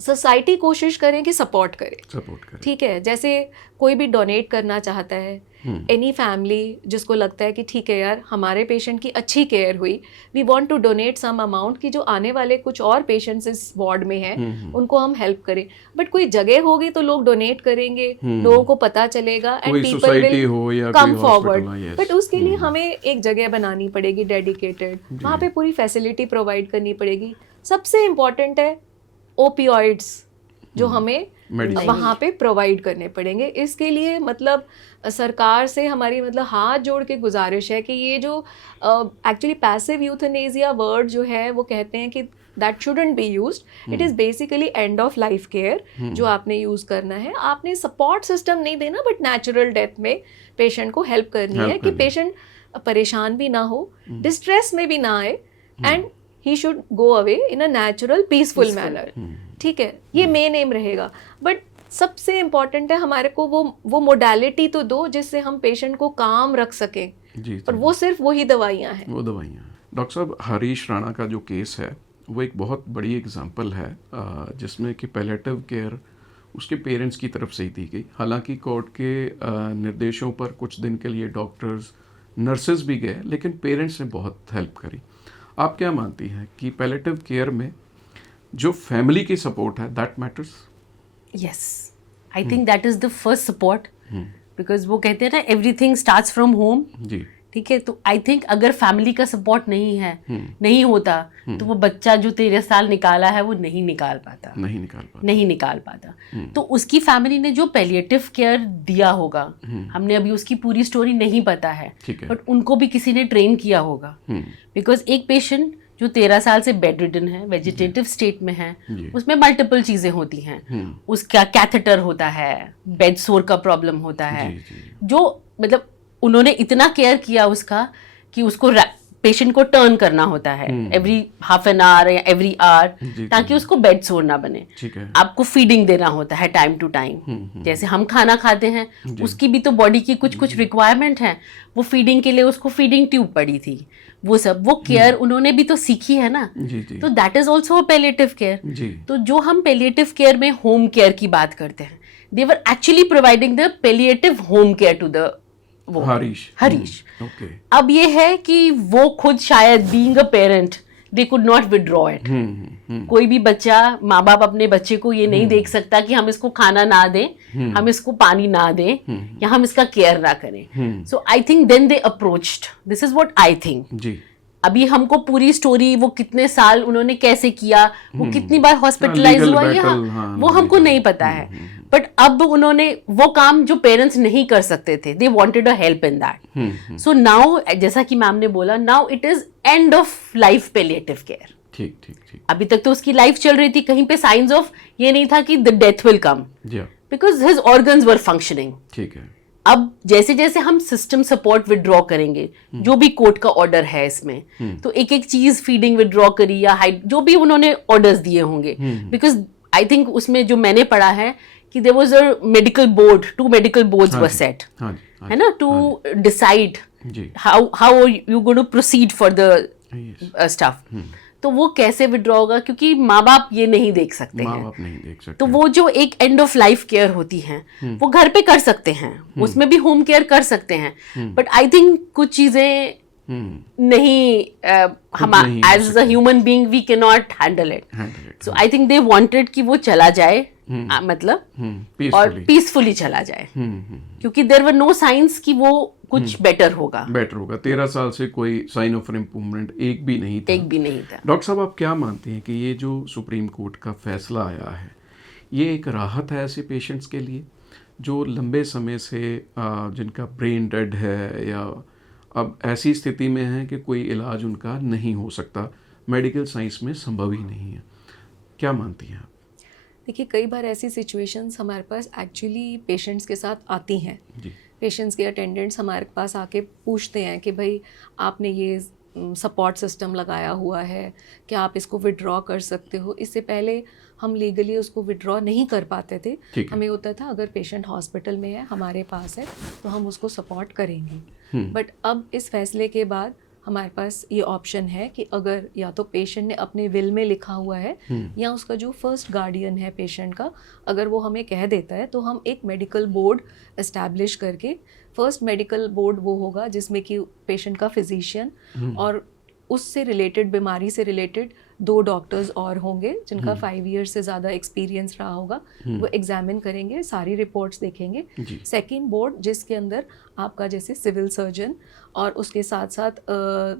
सोसाइटी कोशिश करें कि सपोर्ट करे। ठीक है, जैसे कोई भी डोनेट करना चाहता है, एनी फैमिली जिसको लगता है कि ठीक है यार हमारे पेशेंट की अच्छी केयर हुई, we want to donate some amount कि जो आने वाले कुछ और पेशेंट्स इस वार्ड में हैं उनको हम हेल्प करें। बट कोई जगह होगी तो लोग डोनेट करेंगे, लोगों को पता चलेगा and people will come forward. But उसके लिए हमें एक जगह बनानी पड़ेगी डेडिकेटेड, वहाँ पे पूरी फैसिलिटी प्रोवाइड करनी पड़ेगी। सबसे इम्पॉर्टेंट है ओपियोइड्स जो हमें वहाँ पे प्रोवाइड करने पड़ेंगे। इसके लिए मतलब सरकार से हमारी मतलब हाथ जोड़ के गुजारिश है कि ये जो एक्चुअली पैसिव यूथनेसिया वर्ड जो है वो कहते हैं कि that shouldn't be used, it is basically and of life care जो आपने यूज़ करना है। आपने सपोर्ट सिस्टम नहीं देना, बट नेचुरल डेथ में पेशेंट को हेल्प करनी है कि पेशेंट परेशान भी ना हो, डिस्ट्रेस में भी ना आए, and he should go away in a natural peaceful manner। ठीक है, ये मेन एम रहेगा। बट सबसे इम्पॉर्टेंट है हमारे को वो मोडालिटी तो दो जिससे हम पेशेंट को काम रख सकें जी, और वो सिर्फ वही दवाइयाँ हैं। वो दवाइयाँ। डॉक्टर साहब, हरीश राणा का जो केस है वो एक बहुत बड़ी एग्जांपल है जिसमें कि पैलिएटिव केयर उसके पेरेंट्स की तरफ से ही दी गई। हालांकि कोर्ट के निर्देशों पर कुछ दिन के लिए डॉक्टर्स, नर्सेज भी गए, लेकिन पेरेंट्स ने बहुत हेल्प करी। आप क्या मानती हैं कि पैलिएटिव केयर में जो फैमिली की सपोर्ट है that matters? Yes, I think that is the first support, because वो कहते हैं ना एवरीथिंग स्टार्ट्स फ्रॉम होम जी। ठीक है, तो आई थिंक अगर फैमिली का सपोर्ट नहीं है, नहीं होता, तो वो बच्चा जो 13 साल निकाला है वो नहीं निकाल पाता। तो उसकी फैमिली ने जो पैलिएटिव केयर दिया होगा, हमने अभी उसकी पूरी स्टोरी नहीं पता है, बट उनको भी किसी ने ट्रेन किया होगा। बिकॉज एक पेशेंट जो 13 साल से बेड रिडन है, वेजिटेटिव स्टेट में है, उसमें मल्टीपल चीज़ें होती हैं। उसका कैथेटर होता है, बेड सोर का प्रॉब्लम होता है, जो मतलब उन्होंने इतना केयर किया उसका कि उसको पेशेंट को टर्न करना होता है एवरी हाफ एन आवर या एवरी आवर, ताकि उसको बेड सोर ना बने। ठीक है। आपको फीडिंग देना होता है टाइम टू टाइम, जैसे हम खाना खाते हैं उसकी भी तो बॉडी की कुछ कुछ रिक्वायरमेंट है। वो फीडिंग के लिए उसको फीडिंग ट्यूब पड़ी थी, वो सब वो केयर उन्होंने भी तो सीखी है ना। जी जी तो that is also palliative care. जी। तो जो हम पैलिएटिव केयर में होम केयर की बात करते हैं, they were actually providing the palliative home care to the Harish. Okay. अब ये है कि वो खुद शायद being a parent they could not withdraw it. कोई भी बच्चा, माँ बाप अपने बच्चे को ये नहीं देख सकता कि हम इसको खाना ना दें, हम इसको पानी ना दें, या हम इसका केयर ना करें। So I think then they approached, this is what I think. जी। अभी हमको पूरी स्टोरी, वो कितने साल उन्होंने कैसे किया, वो कितनी बार हॉस्पिटलाइज हुआ, ये वो हमको नहीं पता है। बट अब उन्होंने वो काम जो पेरेंट्स नहीं कर सकते थे, they wanted a help in that. So now, जैसा कि मैम ने बोला, now it is and of life palliative care. ठीक ठीक ठीक। अभी तक तो उसकी लाइफ चल रही थी, कहीं पे साइंस ऑफ ये नहीं था कि the death will come, because his organs were functioning. ठीक है। अब जैसे जैसे हम सिस्टम सपोर्ट विड्रॉ करेंगे, जो भी कोर्ट का ऑर्डर है इसमें, तो एक एक चीज फीडिंग विड्रॉ करी या हाइट, जो भी उन्होंने ऑर्डर्स दिए होंगे, बिकॉज आई थिंक उसमें जो मैंने पढ़ा है कि there was a medical board, 2 medical boards were set, है ना, to decide how you going to proceed for the stuff. तो वो कैसे विड्रॉ होगा, क्योंकि माँ बाप ये नहीं देख सकते हैं। तो वो जो एक एंड ऑफ लाइफ केयर होती है, वो घर पे कर सकते हैं, उसमें भी होम केयर कर सकते हैं। बट आई थिंक कुछ चीजें नहीं, हम as a human being we can not handle it. So I think they wanted कि वो चला जाए, मतलब और पीसफुली चला जाए, क्योंकि देयर वर नो साइंस कि वो कुछ बेटर होगा। 13 साल से कोई साइन ऑफ इम्प्रूवमेंट एक भी नहीं था। डॉक्टर साहब, आप क्या मानते हैं कि ये जो सुप्रीम कोर्ट का फैसला आया है, ये एक राहत है ऐसे पेशेंट्स के लिए जो लंबे समय से जिनका ब्रेन डेड है, या अब ऐसी स्थिति में है कि कोई इलाज उनका नहीं हो सकता, मेडिकल साइंस में संभव ही नहीं है? क्या मानती हैं आप? देखिए, कई बार ऐसी सिचुएशंस हमारे पास एक्चुअली पेशेंट्स के साथ आती हैं। पेशेंट्स के अटेंडेंट्स हमारे पास आके पूछते हैं कि भाई आपने ये सपोर्ट सिस्टम लगाया हुआ है, क्या आप इसको विड्रॉ कर सकते हो? इससे पहले हम लीगली उसको विड्रॉ नहीं कर पाते थे। हमें होता था अगर पेशेंट हॉस्पिटल में है, हमारे पास है, तो हम उसको सपोर्ट करेंगे। बट अब इस फैसले के बाद हमारे पास ये ऑप्शन है कि अगर या तो पेशेंट ने अपने विल में लिखा हुआ है, या उसका जो फर्स्ट गार्डियन है पेशेंट का, अगर वो हमें कह देता है, तो हम एक मेडिकल बोर्ड एस्टैब्लिश करके, फर्स्ट मेडिकल बोर्ड वो होगा जिसमें कि पेशेंट का फिजिशियन और उससे रिलेटेड, बीमारी से रिलेटेड 2 डॉक्टर्स और होंगे जिनका 5 ईयर्स से ज़्यादा एक्सपीरियंस रहा होगा। वो एग्जामिन करेंगे, सारी रिपोर्ट्स देखेंगे। सेकंड बोर्ड जिसके अंदर आपका जैसे सिविल सर्जन और उसके साथ साथ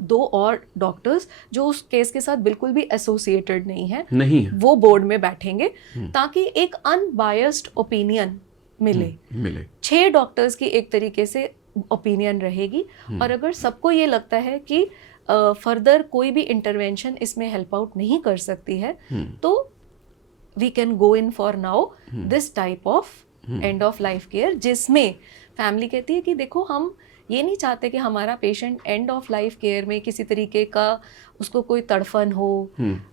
2 और डॉक्टर्स जो उस केस के साथ बिल्कुल भी एसोसिएटेड नहीं है, वो बोर्ड में बैठेंगे, ताकि एक अनबायस्ड ओपिनियन मिले। 6 डॉक्टर्स की एक तरीके से ओपिनियन रहेगी। और अगर सबको ये लगता है कि फर्दर कोई भी इंटरवेंशन इसमें हेल्प आउट नहीं कर सकती है, तो we can go in for now this type of end of life care, जिसमें फैमिली कहती है कि देखो, हम ये नहीं चाहते कि हमारा patient and of life care में किसी तरीके का उसको कोई तड़फन हो,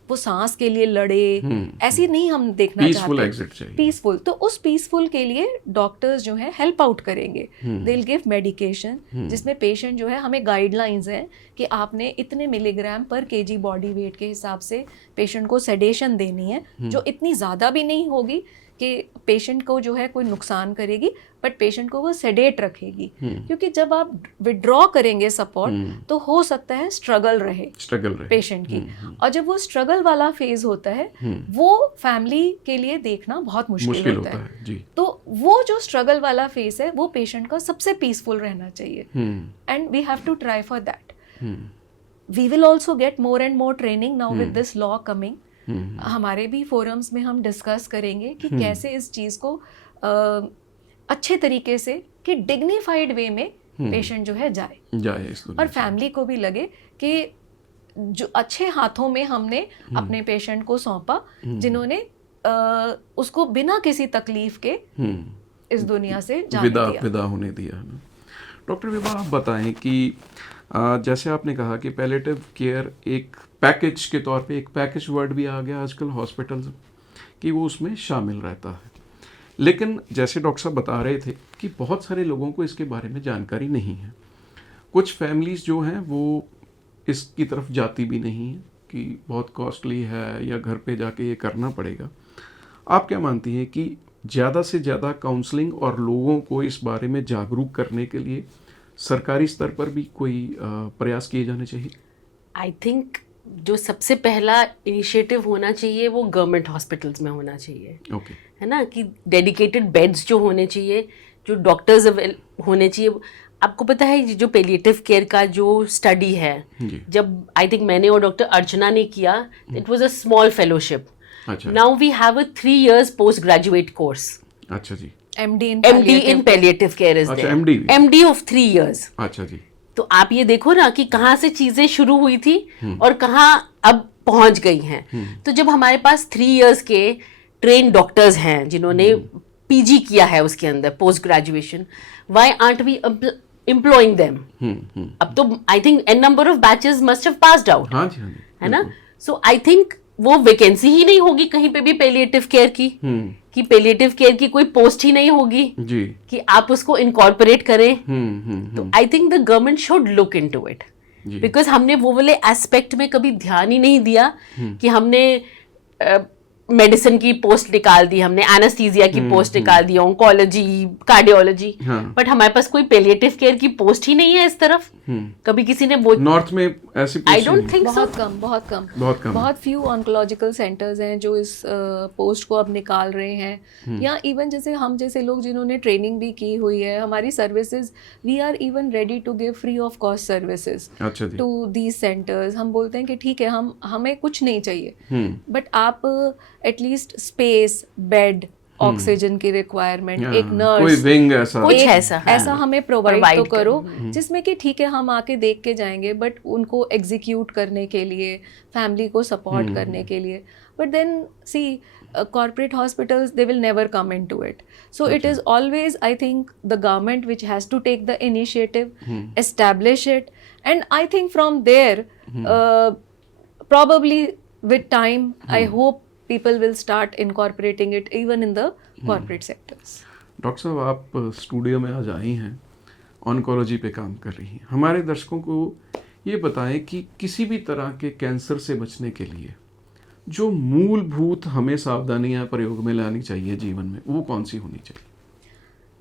वो सांस के लिए लड़े, ऐसी नहीं हम देखना चाहते। पीसफुल। तो उस पीसफुल के लिए डॉक्टर्स जो है हेल्प आउट करेंगे। दे विल गिव मेडिकेशन, जिसमें पेशेंट जो है, हमें गाइडलाइंस हैं कि आपने इतने मिलीग्राम पर केजी बॉडी वेट के हिसाब से पेशेंट को सेडेशन देनी है, जो इतनी ज़्यादा भी नहीं होगी कि पेशेंट को जो है कोई नुकसान करेगी, बट पेशेंट को वो सेडेट रखेगी। क्योंकि जब आप विड्रॉ करेंगे सपोर्ट, तो हो सकता है स्ट्रगल रहे पेशेंट की, और जब वो स्ट्रगल वाला फेज होता है, वो फैमिली के लिए देखना बहुत मुश्किल होता है। जी। तो वो जो स्ट्रगल वाला फेज है, वो पेशेंट का सबसे पीसफुल रहना चाहिए, and we have to try for that. We will also get more and more training now with this law coming. हमारे भी फोरम्स में हम डिस्कस करेंगे कि कैसे इस चीज़ को अच्छे तरीके से, कि डिग्निफाइड वे में पेशेंट जो है जाए और फैमिली को भी लगे कि जो अच्छे हाथों में हमने अपने पेशेंट को सौंपा, जिन्होंने उसको बिना किसी तकलीफ के इस दुनिया से जाने दिया, विदा होने दिया। डॉक्टर विभा, आप बताएं कि जैसे आपने कहा कि पैलेटिव केयर एक पैकेज के तौर पे, एक पैकेज वर्ड भी आ गया आजकल हॉस्पिटल कि वो उसमें शामिल रहता है, लेकिन जैसे डॉक्टर साहब बता रहे थे कि बहुत सारे लोगों को इसके बारे में जानकारी नहीं है। कुछ फैमिलीज़ जो हैं वो इसकी तरफ जाती भी नहीं है कि बहुत कॉस्टली है या घर पे जाके ये करना पड़ेगा। आप क्या मानती हैं कि ज़्यादा से ज़्यादा काउंसलिंग और लोगों को इस बारे में जागरूक करने के लिए सरकारी स्तर पर भी कोई प्रयास किए जाने चाहिए? आई थिंक जो सबसे पहला इनिशिएटिव होना चाहिए वो गवर्नमेंट हॉस्पिटल्स में होना चाहिए, ओके। है ना, कि डेडिकेटेड बेड्स जो होने चाहिए, जो डॉक्टर्स होने चाहिए। आपको पता है जो पैलिएटिव केयर का जो स्टडी है, जब आई थिंक मैंने और डॉक्टर अर्चना ने किया, it was a small fellowship. अच्छा। Now we have a 3 years post graduate course. अच्छा जी। MD in palliative care is अच्छा, there. MD of 3 years. अच्छा जी। तो आप ये देखो ना कि कहाँ से चीजें शुरू हुई थी और कहाँ अब पहुंच गई हैं। तो जब हमारे पास 3 years के ट्रेन डॉक्टर्स हैं जिन्होंने PG किया है उसके अंदर post graduation, why aren't we employing them? अब तो I think n number of batches must have passed out. हाँ जी, हाँ जी, है ना? सो आई थिंक वो वैकेंसी ही नहीं होगी कहीं पे भी पैलिएटिव केयर की, कि पैलिएटिव केयर की कोई पोस्ट ही नहीं होगी जी कि आप उसको इनकॉर्पोरेट करें। तो I think the government should look into it, because हमने वो वाले एस्पेक्ट में कभी ध्यान ही नहीं दिया कि हमने मेडिसिन की पोस्ट निकाल दी, हमने एनेस्थीसिया की पोस्ट निकाल दी, ऑन्कोलॉजी, कार्डियोलॉजी, बट हमारे पास कोई पैलिएटिव केयर की पोस्ट ही नहीं है इस तरफ। कभी किसी ने नॉर्थ में ऐसी आई डोंट थिंक बहुत कम बहुत फ्यू ऑन्कोलॉजिकल सेंटर्स हैं जो इस पोस्ट को अब निकाल रहे हैं। या इवन जैसे हम जैसे लोग जिन्होंने ट्रेनिंग भी की हुई है, हमारी services, we are even ready to give free of cost services to these centres. हम बोलते हैं कि ठीक है, हमें कुछ नहीं चाहिए, बट आप एटलीस्ट स्पेस, बेड, ऑक्सीजन की रिक्वायरमेंट, एक नर्स, कोई विंग ऐसा कुछ ऐसा हमें प्रोवाइड तो करो जिसमें कि ठीक है हम आके देख के जाएंगे, बट उनको एग्जीक्यूट करने के लिए, फैमिली को सपोर्ट करने के लिए। But then see corporate hospitals, they will never come into it. So it is always, I think, the government which has to take the initiative, establish it, and I think from there, probably with time, I hope people will start incorporating it even in the corporate sectors. Doctor साहब, आप स्टूडियो में आज आई हैं, ऑन्कोलॉजी पे काम कर रही हैं। हमारे दर्शकों को ये बताएं कि किसी भी तरह के कैंसर से बचने के लिए जो मूलभूत हमें सावधानियां प्रयोग में लानी चाहिए जीवन में, वो कौन सी होनी चाहिए?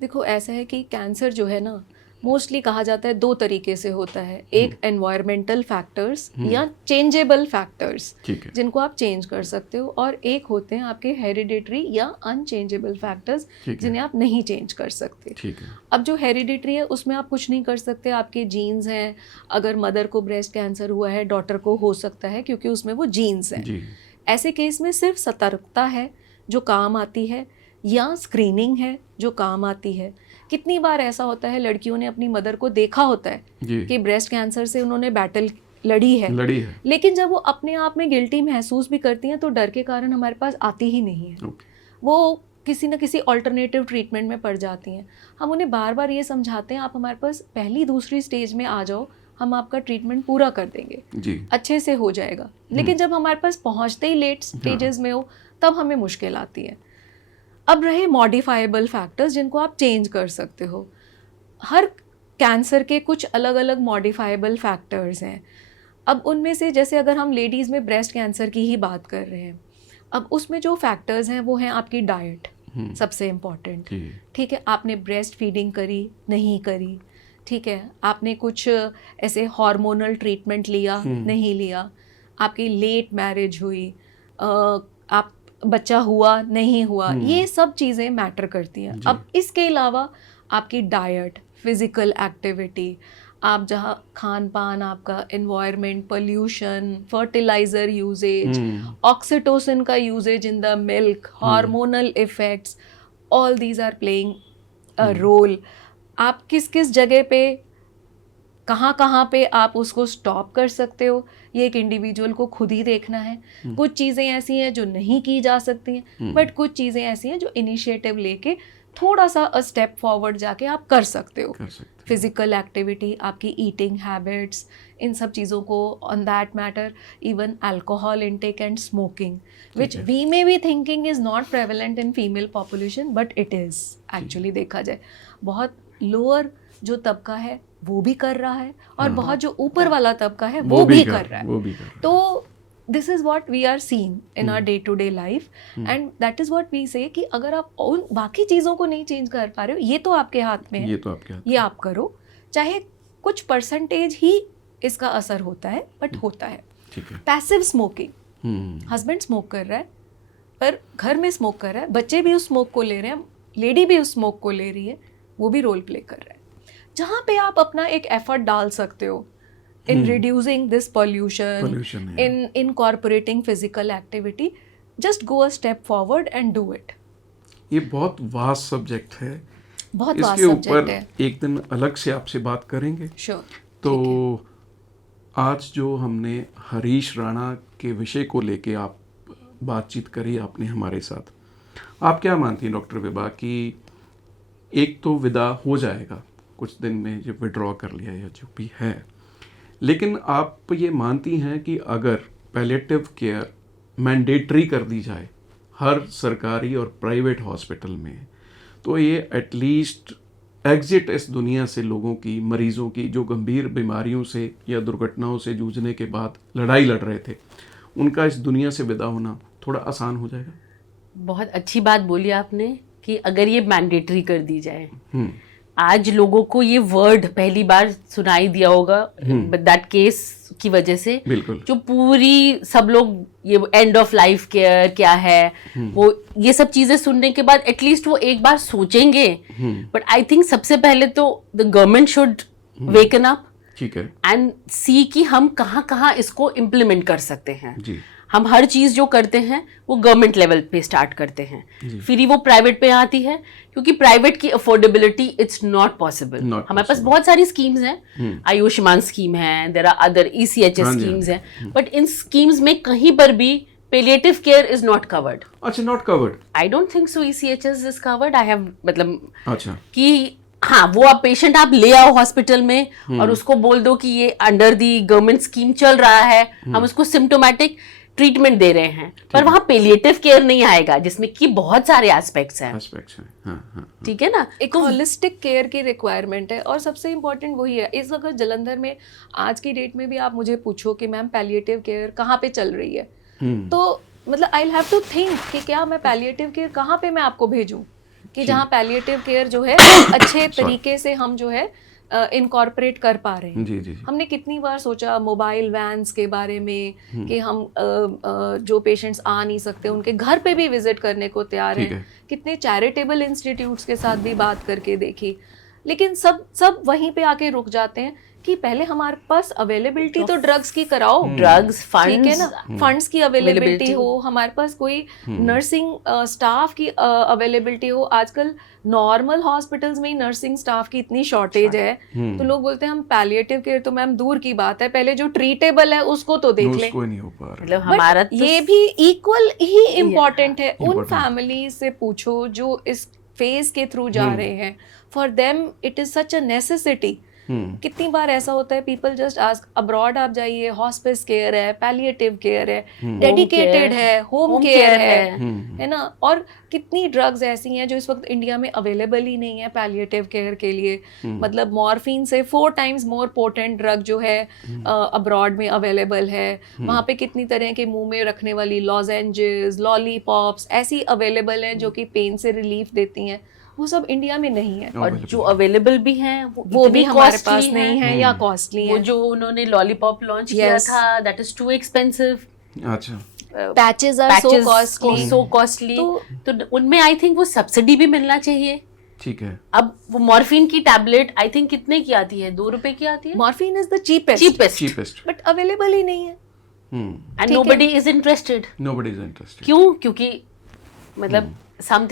देखो, ऐसा है कि कैंसर जो है ना, मोस्टली कहा जाता है 2 तरीके से होता है। एक एनवायरमेंटल फैक्टर्स या चेंजेबल फैक्टर्स जिनको आप चेंज कर सकते हो, और एक होते हैं आपके हेरिडिटरी या अनचेंजेबल फैक्टर्स जिन्हें आप नहीं चेंज कर सकते। अब जो हेरिडिटरी है उसमें आप कुछ नहीं कर सकते, आपके जीन्स हैं। अगर मदर को ब्रेस्ट कैंसर हुआ है, डॉटर को हो सकता है क्योंकि उसमें वो जीन्स हैं। ऐसे केस में सिर्फ सतर्कता है जो काम आती है, या स्क्रीनिंग है जो काम आती है। कितनी बार ऐसा होता है, लड़कियों ने अपनी मदर को देखा होता है कि ब्रेस्ट कैंसर से उन्होंने बैटल लड़ी है, लेकिन जब वो अपने आप में गिल्टी महसूस भी करती हैं तो डर के कारण हमारे पास आती ही नहीं है। वो किसी न किसी ऑल्टरनेटिव ट्रीटमेंट में पड़ जाती हैं। हम उन्हें बार बार ये समझाते हैं, आप हमारे पास पहली दूसरी स्टेज में आ जाओ, हम आपका ट्रीटमेंट पूरा कर देंगे, अच्छे से हो जाएगा। लेकिन जब हमारे पास पहुंचते ही लेट स्टेजेस में हो, तब हमें मुश्किल आती है। अब रहे मॉडिफाइबल फैक्टर्स जिनको आप चेंज कर सकते हो। हर कैंसर के कुछ अलग अलग मॉडिफाइबल फैक्टर्स हैं। अब उनमें से जैसे अगर हम लेडीज़ में ब्रेस्ट कैंसर की ही बात कर रहे हैं, अब उसमें जो फैक्टर्स हैं वो हैं आपकी डाइट, सबसे इम्पॉर्टेंट। ठीक है, आपने ब्रेस्ट फीडिंग करी नहीं करी, ठीक है, आपने कुछ ऐसे हार्मोनल ट्रीटमेंट लिया नहीं लिया, आपकी लेट मैरिज हुई, आप बच्चा हुआ नहीं हुआ, ये सब चीज़ें मैटर करती हैं। अब इसके अलावा आपकी डाइट, फिजिकल एक्टिविटी, आप जहाँ खान पान, आपका environment, pollution, fertiliser uses, oxytocin का uses in the milk, hormonal effects, all these are playing a role. आप किस किस जगह पे, कहाँ पे आप उसको स्टॉप कर सकते हो, ये एक इंडिविजुअल को खुद ही देखना है। कुछ चीज़ें ऐसी हैं जो नहीं की जा सकती हैं, बट कुछ चीज़ें ऐसी हैं जो इनिशिएटिव लेके थोड़ा सा स्टेप फॉरवर्ड जाके आप कर सकते हो। फिजिकल एक्टिविटी, आपकी ईटिंग हैबिट्स, इन सब चीज़ों को, on that matter even alcohol intake and smoking, which we may be thinking is not prevalent in female population, but it is actually देखा जाए बहुत लोअर जो तबका है वो भी कर रहा है, और बहुत जो ऊपर वाला तबका है वो भी कर रहा है। तो this is what we are seen in our day to day life, and that is what we say कि अगर आप उन बाकी चीज़ों को नहीं चेंज कर पा रहे हो, ये तो आपके हाथ में है, ये तो आपके हाथ, ये आप करो, चाहे कुछ परसेंटेज ही इसका असर होता है, बट होता है। ठीक है। पैसिव स्मोकिंग, हस्बैंड स्मोक कर रहा है पर घर में स्मोक कर रहा है, बच्चे भी उस स्मोक को ले रहे हैं, लेडी भी उस स्मोक को ले रही है, वो भी रोल प्ले कर रहा है। जहाँ पे आप अपना एक एफर्ट डाल सकते हो in reducing this pollution, in incorporating physical activity, just go a step forward and do it. ये बहुत वास्ट सब्जेक्ट है, बहुत वास्ट इसके सब्जेक्ट ऊपर है। एक दिन अलग से आपसे बात करेंगे। Sure. तो आज जो हमने हरीश राणा के विषय को लेके आप बातचीत करी आपने हमारे साथ, आप क्या मानती हैं डॉक्टर विभा कि एक तो विदा हो जाएगा कुछ दिन में, जब विड्रॉ कर लिया या जो भी है, लेकिन आप ये मानती हैं कि अगर पैलिएटिव केयर मैंडेटरी कर दी जाए हर सरकारी और प्राइवेट हॉस्पिटल में, तो ये एटलीस्ट एग्जिट इस दुनिया से लोगों की, मरीज़ों की जो गंभीर बीमारियों से या दुर्घटनाओं से जूझने के बाद लड़ाई लड़ रहे थे, उनका इस दुनिया से विदा होना थोड़ा आसान हो जाएगा। बहुत अच्छी बात बोली आपने कि अगर ये मैंडेटरी कर दी जाए। आज लोगों को ये वर्ड पहली बार सुनाई दिया होगा दैट केस की वजह से, बिल्कुल, जो पूरी सब लोग ये एंड ऑफ लाइफ केयर क्या है, वो ये सब चीजें सुनने के बाद एटलीस्ट वो एक बार सोचेंगे। बट आई थिंक सबसे पहले तो the government should woken up, ठीक है, एंड सी कि हम कहाँ कहाँ इसको इम्प्लीमेंट कर सकते हैं। जी, हम हर चीज़ जो करते हैं वो गवर्नमेंट लेवल पे स्टार्ट करते हैं, फिर ही वो प्राइवेट पे आती है, क्योंकि प्राइवेट की अफोर्डेबिलिटी इट्स नॉट पॉसिबल। हमारे पास बहुत सारी स्कीम्स हैं, आयुष्मान स्कीम है, there are other ECHS schemes हैं, बट इन स्कीम्स में कहीं पर भी palliative care is not covered. अच्छा, not covered, I don't think so ECHS is covered. I have मतलब अच्छा कि हाँ, वो आप पेशेंट आप ले आओ हॉस्पिटल में और उसको बोल दो कि ये अंडर दी गवर्नमेंट स्कीम चल रहा है, हम उसको सिम्टोमेटिक ट्रीटमेंट दे रहे हैं, पर वहाँ पैलिएटिव केयर नहीं आएगा जिसमें कि बहुत सारे एस्पेक्ट्स हैं। हाँ, ठीक है ना, एक होलिस्टिक केयर की रिक्वायरमेंट है, और सबसे इम्पोर्टेंट वही है। इस वक्त जलंधर में आज की डेट में भी आप मुझे पूछो कि मैम पैलिएटिव केयर कहाँ पे चल रही है, तो मतलब आई हैव टू थिंक कि क्या मैं पैलिएटिव केयर कहाँ पे मैं आपको भेजूं, कि जहाँ पैलिएटिव केयर जो है अच्छे तरीके से हम जो है इनकॉर्पोरेट कर पा रहे हैं। जी। हमने कितनी बार सोचा मोबाइल वैन्स के बारे में कि हम जो पेशेंट्स आ नहीं सकते उनके घर पे भी विजिट करने को तैयार हैं। कितने चैरिटेबल इंस्टीट्यूट्स के साथ भी बात करके देखी, लेकिन सब वहीं पे आके रुक जाते हैं कि पहले हमारे पास अवेलेबिलिटी तो ड्रग्स की कराओ, ड्रग्स फंड्स, ठीक है ना, फंड्स की अवेलेबिलिटी हो, हमारे पास कोई नर्सिंग स्टाफ की अवेलेबिलिटी हो। आजकल नॉर्मल हॉस्पिटल्स में ही नर्सिंग स्टाफ की इतनी शॉर्टेज है, तो लोग बोलते हैं हम पैलिएटिव केयर तो मैम दूर की बात है, पहले जो ट्रीटेबल है उसको तो देख लें। नहीं हो पा रहा, मतलब हमारा तो ये भी इक्वल ही इम्पोर्टेंट है। उन फैमिली से पूछो जो इस फेज के थ्रू जा रहे हैं, for them it is such a necessity. कितनी बार ऐसा होता है, पीपल जस्ट आस्क, अब्रॉड आप जाइए, हॉस्पिस केयर है, पैलिएटिव केयर है, डेडिकेटेड है, होम केयर है ना, और कितनी ड्रग्स ऐसी हैं जो इस वक्त इंडिया में अवेलेबल ही नहीं है पैलिएटिव केयर के लिए। मतलब मॉर्फिन से 4 टाइम्स मोर पोटेंट ड्रग जो है अब्रॉड में अवेलेबल है। वहाँ पे कितनी तरह के मुंह में रखने वाली लॉजेंजेस, लॉलीपॉप्स ऐसी अवेलेबल हैं जो कि पेन से रिलीफ देती हैं, वो सब इंडिया में नहीं है। और जो अवेलेबल भी हैं वो भी हमारे पास नहीं है या कॉस्टली है। वो जो उन्होंने लॉलीपॉप लॉन्च किया था, दैट इज टू एक्सपेंसिव। अच्छा, पैचेस आर सो कॉस्टली, तो उनमें आई थिंक वो सब्सिडी भी मिलना चाहिए। ठीक है। अब वो मॉर्फिन की टैबलेट आई थिंक कितने की आती है, 2 रुपए की आती है। Morphine is the cheapest, but available ही नहीं है, एंड नोबडी इज इंटरेस्टेड। क्यों? क्योंकि मतलब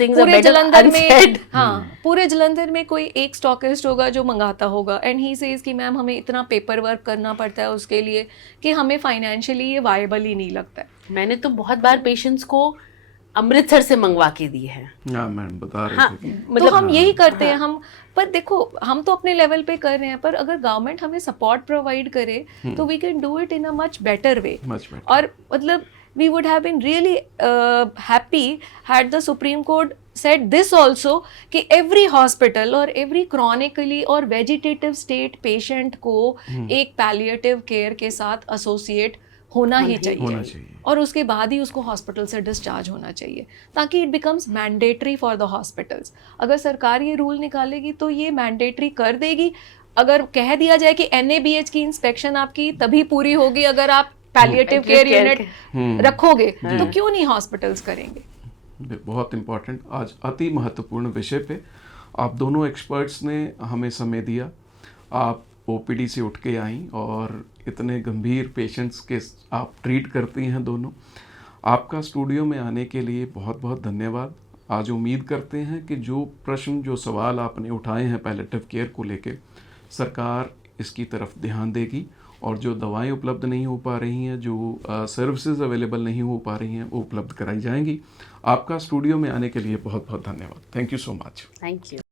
पूरे जलंधर में पूरे जलंधर में कोई एक स्टॉकिस्ट होगा जो मंगाता होगा, एंड ही सेज कि मैम हमें इतना पेपर वर्क करना पड़ता है उसके लिए कि हमें फाइनेंशियली ये वायबल ही नहीं लगता है। मैंने तो बहुत बार पेशेंट्स को अमृतसर से मंगवा के दी है। हाँ मैडम बता रहे हाँ, थे कि तो हम यही करते हैं हम। पर देखो हम तो अपने लेवल पे कर रहे हैं, पर अगर गवर्नमेंट हमें सपोर्ट प्रोवाइड करे तो we can do it in a much better way. Much better. और मतलब we would have been really happy had the Supreme Court said this also कि every hospital और every chronically और vegetative state patient को एक palliative care के साथ associate होना ही चाहिए और उसके बाद ही उसको हॉस्पिटल से डिस्चार्ज होना चाहिए, ताकि it becomes mandatory for the hospitals. अगर सरकार ये रूल निकालेगी तो ये मैंडेटरी कर देगी। अगर कह दिया जाए कि NABH की इंस्पेक्शन आपकी तभी पूरी होगी अगर आप पैलिएटिव केयर यूनिट रखोगे, तो क्यों नहीं हॉस्पिटल्स करेंगे। बहुत इम्पोर्टेंट, आज अति महत्वपूर्ण विषय पे आप दोनों एक्सपर्ट्स ने हमें समय दिया। आप OPD से उठ के आई और इतने गंभीर पेशेंट्स के आप ट्रीट करती हैं दोनों। आपका स्टूडियो में आने के लिए बहुत बहुत धन्यवाद। आज उम्मीद करते हैं कि जो प्रश्न जो सवाल आपने उठाए हैं पैलिएटिव केयर को लेके, सरकार इसकी तरफ ध्यान देगी और जो दवाएं उपलब्ध नहीं हो पा रही हैं, जो सर्विसेज अवेलेबल नहीं हो पा रही हैं, वो उपलब्ध कराई जाएंगी। आपका स्टूडियो में आने के लिए बहुत बहुत धन्यवाद। Thank you so much. Thank you.